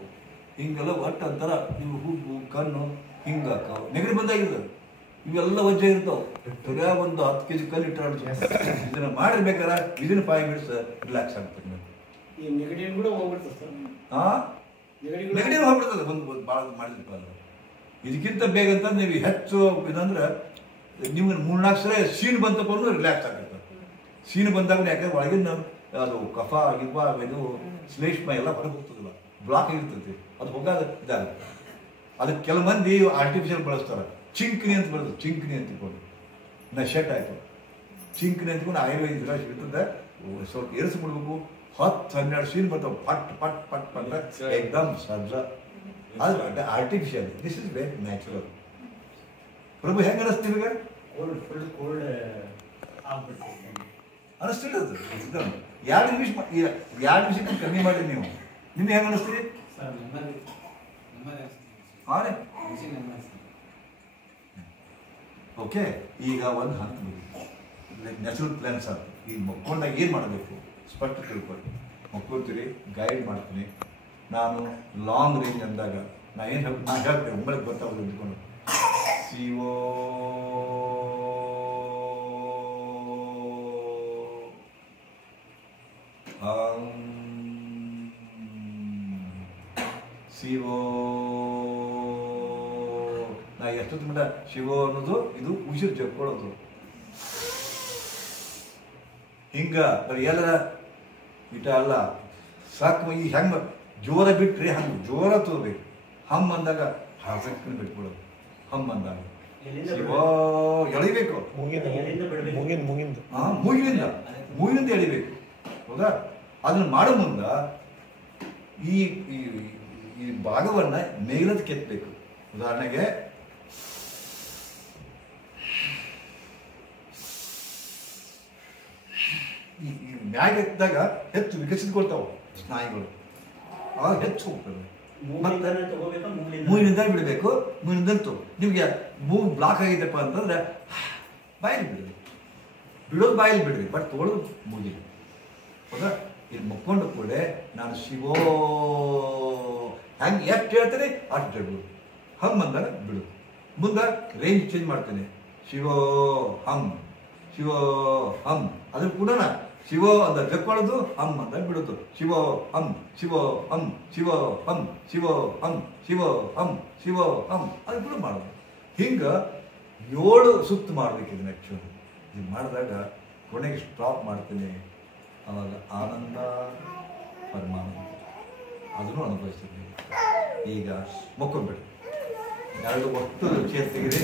ಹಿಂಗೆಲ್ಲ ಒಟ್ಟು ಅಂತಾರ. ಇವು ಹುಬ್ಬು ಕಣ್ಣು ಹಿಂಗಾಕಾವು. ನೆಗಡಿ ಬಂದಾಗಿರ್ತದೆ, ಇವೆಲ್ಲ ವಜ್ಜೆ ಇರ್ತಾವೆ. ಸರಿಯಾಗಿ ಒಂದು 10 kg ಕಲ್ಲು ಇಟ್ಟು ಇದನ್ನ ಮಾಡಿರ್ಬೇಕಾರೆ ಇದನ್ನ 5 ಮಿನಿಟ್ಸ್ ರಿಲ್ಯಾಕ್ಸ್ ಆಗ್ತದೆ. ನೆಗಡಿ ಕೂಡ ಹೋಗ್ಬಿಡ್ತದೆ ಸರ್. ನೆಗಡಿ ಹೋಗ್ಬಿಡ್ತದೆ ಒಂದು ಭಾಳ ಮಾಡಿದ್ರಪ್ಪ ಅಂದ್ರೆ. ಇದಕ್ಕಿಂತ ಬೇಗ ಅಂತ ನೀವು ಹೆಚ್ಚು ಇದಂದ್ರೆ ನಿಮ್ಗೆ 3-4 ಸಲ ಸೀನ್ ಬಂತಕೊಂಡು ರಿಲ್ಯಾಕ್ಸ್ ಆಗುತ್ತೆ. ಸೀನ್ ಬಂದಾಗ ಯಾಕಂದ್ರೆ ಒಳಗಿನ ಅದು ಕಫ ಗಿಫ ಇದು ಶ್ಲೇಷ್ಮ ಎಲ್ಲ ಹೊರಗೆ ಹೋಗ್ತದಲ್ಲ, ಬ್ಲಾಕ್ ಇರ್ತೈತಿ. ಅದು ಹೋಗಾದ ಇದಾಗುತ್ತೆ. ಅದಕ್ಕೆ ಕೆಲವು ಮಂದಿ ಆರ್ಟಿಫಿಷಿಯಲ್ ಬಳಸ್ತಾರೆ. ಚಿಂಕ್ನಿ ಅಂತ ಬರ್ತದೆ, ಚಿಂಕ್ನಿ ಅಂತಿಕೊಂಡು ನಶೆಟ್ ಆಯ್ತು. ಚಿಂಕ್ನಿ ಅಂತ್ಕೊಂಡು ಆಯುರ್ವೇದ ವಿರಾಶ್ ಇರ್ತದೆ. ಸ್ವಲ್ಪ ಏರಿಸ್ಬಿಡ್ಬೇಕು. 10-12 ಸೀನ್ ಬರ್ತಾವೆ. ಪಟ್ ಪಟ್ ಪಟ್ ಪಟ್ ಏಕ್ದಮ್ ಸಜ್ಜ ಅದು artificial. This is very natural. Prabhu ಹೆಂಗೆ ಅನಿಸ್ತೀವಿ ಈಗ? ಕೋಲ್ಡ್ ಫುಲ್ ಕೋಲ್ಡ್ ಆಗ್ಬಿಡ್ತೀವಿ. ಅನಿಸ್ತಿಲ್ಲ ಅದು. 2 ನಿಮಿಷಕ್ಕೆ ಕಮ್ಮಿ ಮಾಡಿ ನೀವು. ನಿಮ್ಗೆ ಹೆಂಗೆ ಅನಿಸ್ತೀರಿ? ಸರ್ ನೆಮ್ಮದಿ ಹಾಂ ರೀ. ನೆಮ್ಮದಿ. ಓಕೆ, ಈಗ ಒಂದು ಹಂತ ನ್ಯಾಚುರಲ್ ಪ್ಲಾನ್ಸ್ ಆಯ್ತು. ಈಗ ಮಕ್ಕೊಂಡಾಗ ಏನು ಮಾಡಬೇಕು ಸ್ಪಷ್ಟ ತಿಳ್ಕೊಳ್ಳಿ. ಮಕ್ಕೊಳ್ತೀರಿ, ಗೈಡ್ ಮಾಡ್ತೀನಿ. ನಾನು ಲಾಂಗ್ ರೇಂಜ್ ಅಂದಾಗ ನಾನು ಹೇಳ್ತೇನೆ, ಒಮ್ಮಳಿಗೆ ಗೊತ್ತಾಗೋದು ಅಂದ್ಕೊಂಡು ಶಿವೋ ಶಿವೋ. ನಾ ಎಷ್ಟೊತ್ತು ಮಟ್ಟ ಶಿವೋ ಅನ್ನೋದು ಇದು ಉಸಿರು ಜಪ್ಕೊಳ್ಳೋದು. ಹಿಂಗ ಬರೀ ಎಲ್ಲರ ಇಟ ಅಲ್ಲ ಸಾಕು. ಈ ಹೆಂಗೆ ಜೋರ ಬಿಟ್ರಿ ಹಂಗೆ ಜೋರ ತೋರ್ಬೇಕು. ಹಮ್ ಅಂದಾಗ ಹಾಸಕ್ಕನ್ನು ಬಿಟ್ಬಿಡೋದು. ಹಮ್ ಅಂದಾಗ ಶಿವೋ ಎಳಿಬೇಕು. ಹಾಂ, ಮೂಗಿನಿಂದ ಎಳಿಬೇಕು. ಹೌದಾ? ಅದನ್ನು ಮಾಡೋ ಮುಂದ ಈ ಈ ಭಾಗವನ್ನ ಮೇಲದ ಕೆತ್ತಬೇಕು. ಉದಾಹರಣೆಗೆ ಈ ಮ್ಯಾಗ ಎತ್ತಿದಾಗ ಹೆಚ್ಚು ವಿಕಸಿತಗೊಳ್ತಾವ ಸ್ನಾಯುಗಳು. ಆಗ ಹೆಚ್ಚು ಹೋಗ್ತದೆ. ಮೂಗಿನಿಂದ ಬಿಡಬೇಕು. ಮೂಗಿನಿಂದಂತೂ ನಿಮಗೆ ಮೂಗು ಬ್ಲಾಕ್ ಆಗಿದೆಪ್ಪ ಅಂತಂದ್ರೆ ಬಾಯಲ್ಲಿ ಬಿಡ್ರಿ. ಬಿಡೋದು ಬಾಯಲ್ಲಿ ಬಿಡ್ರಿ, ಬಟ್ ತೊಗೊಳ್ಳೋದು ಮೂಗಿ. ಹೌದಾ? ಇಲ್ಲಿ ಮುಕ್ಕೊಂಡು ಕೂಡ ನಾನು ಶಿವೋ ಹೆಂಗೆ ಎಷ್ಟು ಹೇಳ್ತೇನೆ ಅಷ್ಟು ಹೇಳ್ಬೋದು. ಹಮ್ ಅಂದಾಗ ಬಿಡು. ಮುಂದೆ ರೇಂಜ್ ಚೇಂಜ್ ಮಾಡ್ತೇನೆ. ಶಿವೋ ಹಮ್, ಶಿವೋ ಹಮ್. ಅದ್ರ ಕೂಡ ಶಿವೋ ಅಂತ ಜಕ್ಕೊಳ್ಳೋದು, ಹಮ್ ಅಂತ ಬಿಡೋದು. ಶಿವೋ ಹಮ್, ಶಿವೋ ಹಮ್, ಶಿವೋ ಹಮ್, ಶಿವೋ ಹಮ್, ಶಿವೋ ಹಮ್, ಶಿವೋ ಹಮ್. ಅದು ಕೂಡ ಮಾಡೋದು. ಹಿಂಗೆ 7 ಸುತ್ತು ಮಾಡ್ಬೇಕು. ಇದನ್ನ ಆ್ಯಕ್ಚುಲಿ ಇದು ಮಾಡಿದಾಗ ಕೊನೆಗೆ ಸ್ಟಾಪ್ ಮಾಡ್ತೇನೆ. ಆವಾಗ ಆನಂದ ಪರಮಾನಂದ ಅದನ್ನು ಅನುಭವಿಸ್ತೀನಿ. ಈಗ ಮಕ್ಕೊಂಡ್ಬಿಡಿ. 2 ಒಟ್ಟು ಚೇರ್ ತೆಗೆದು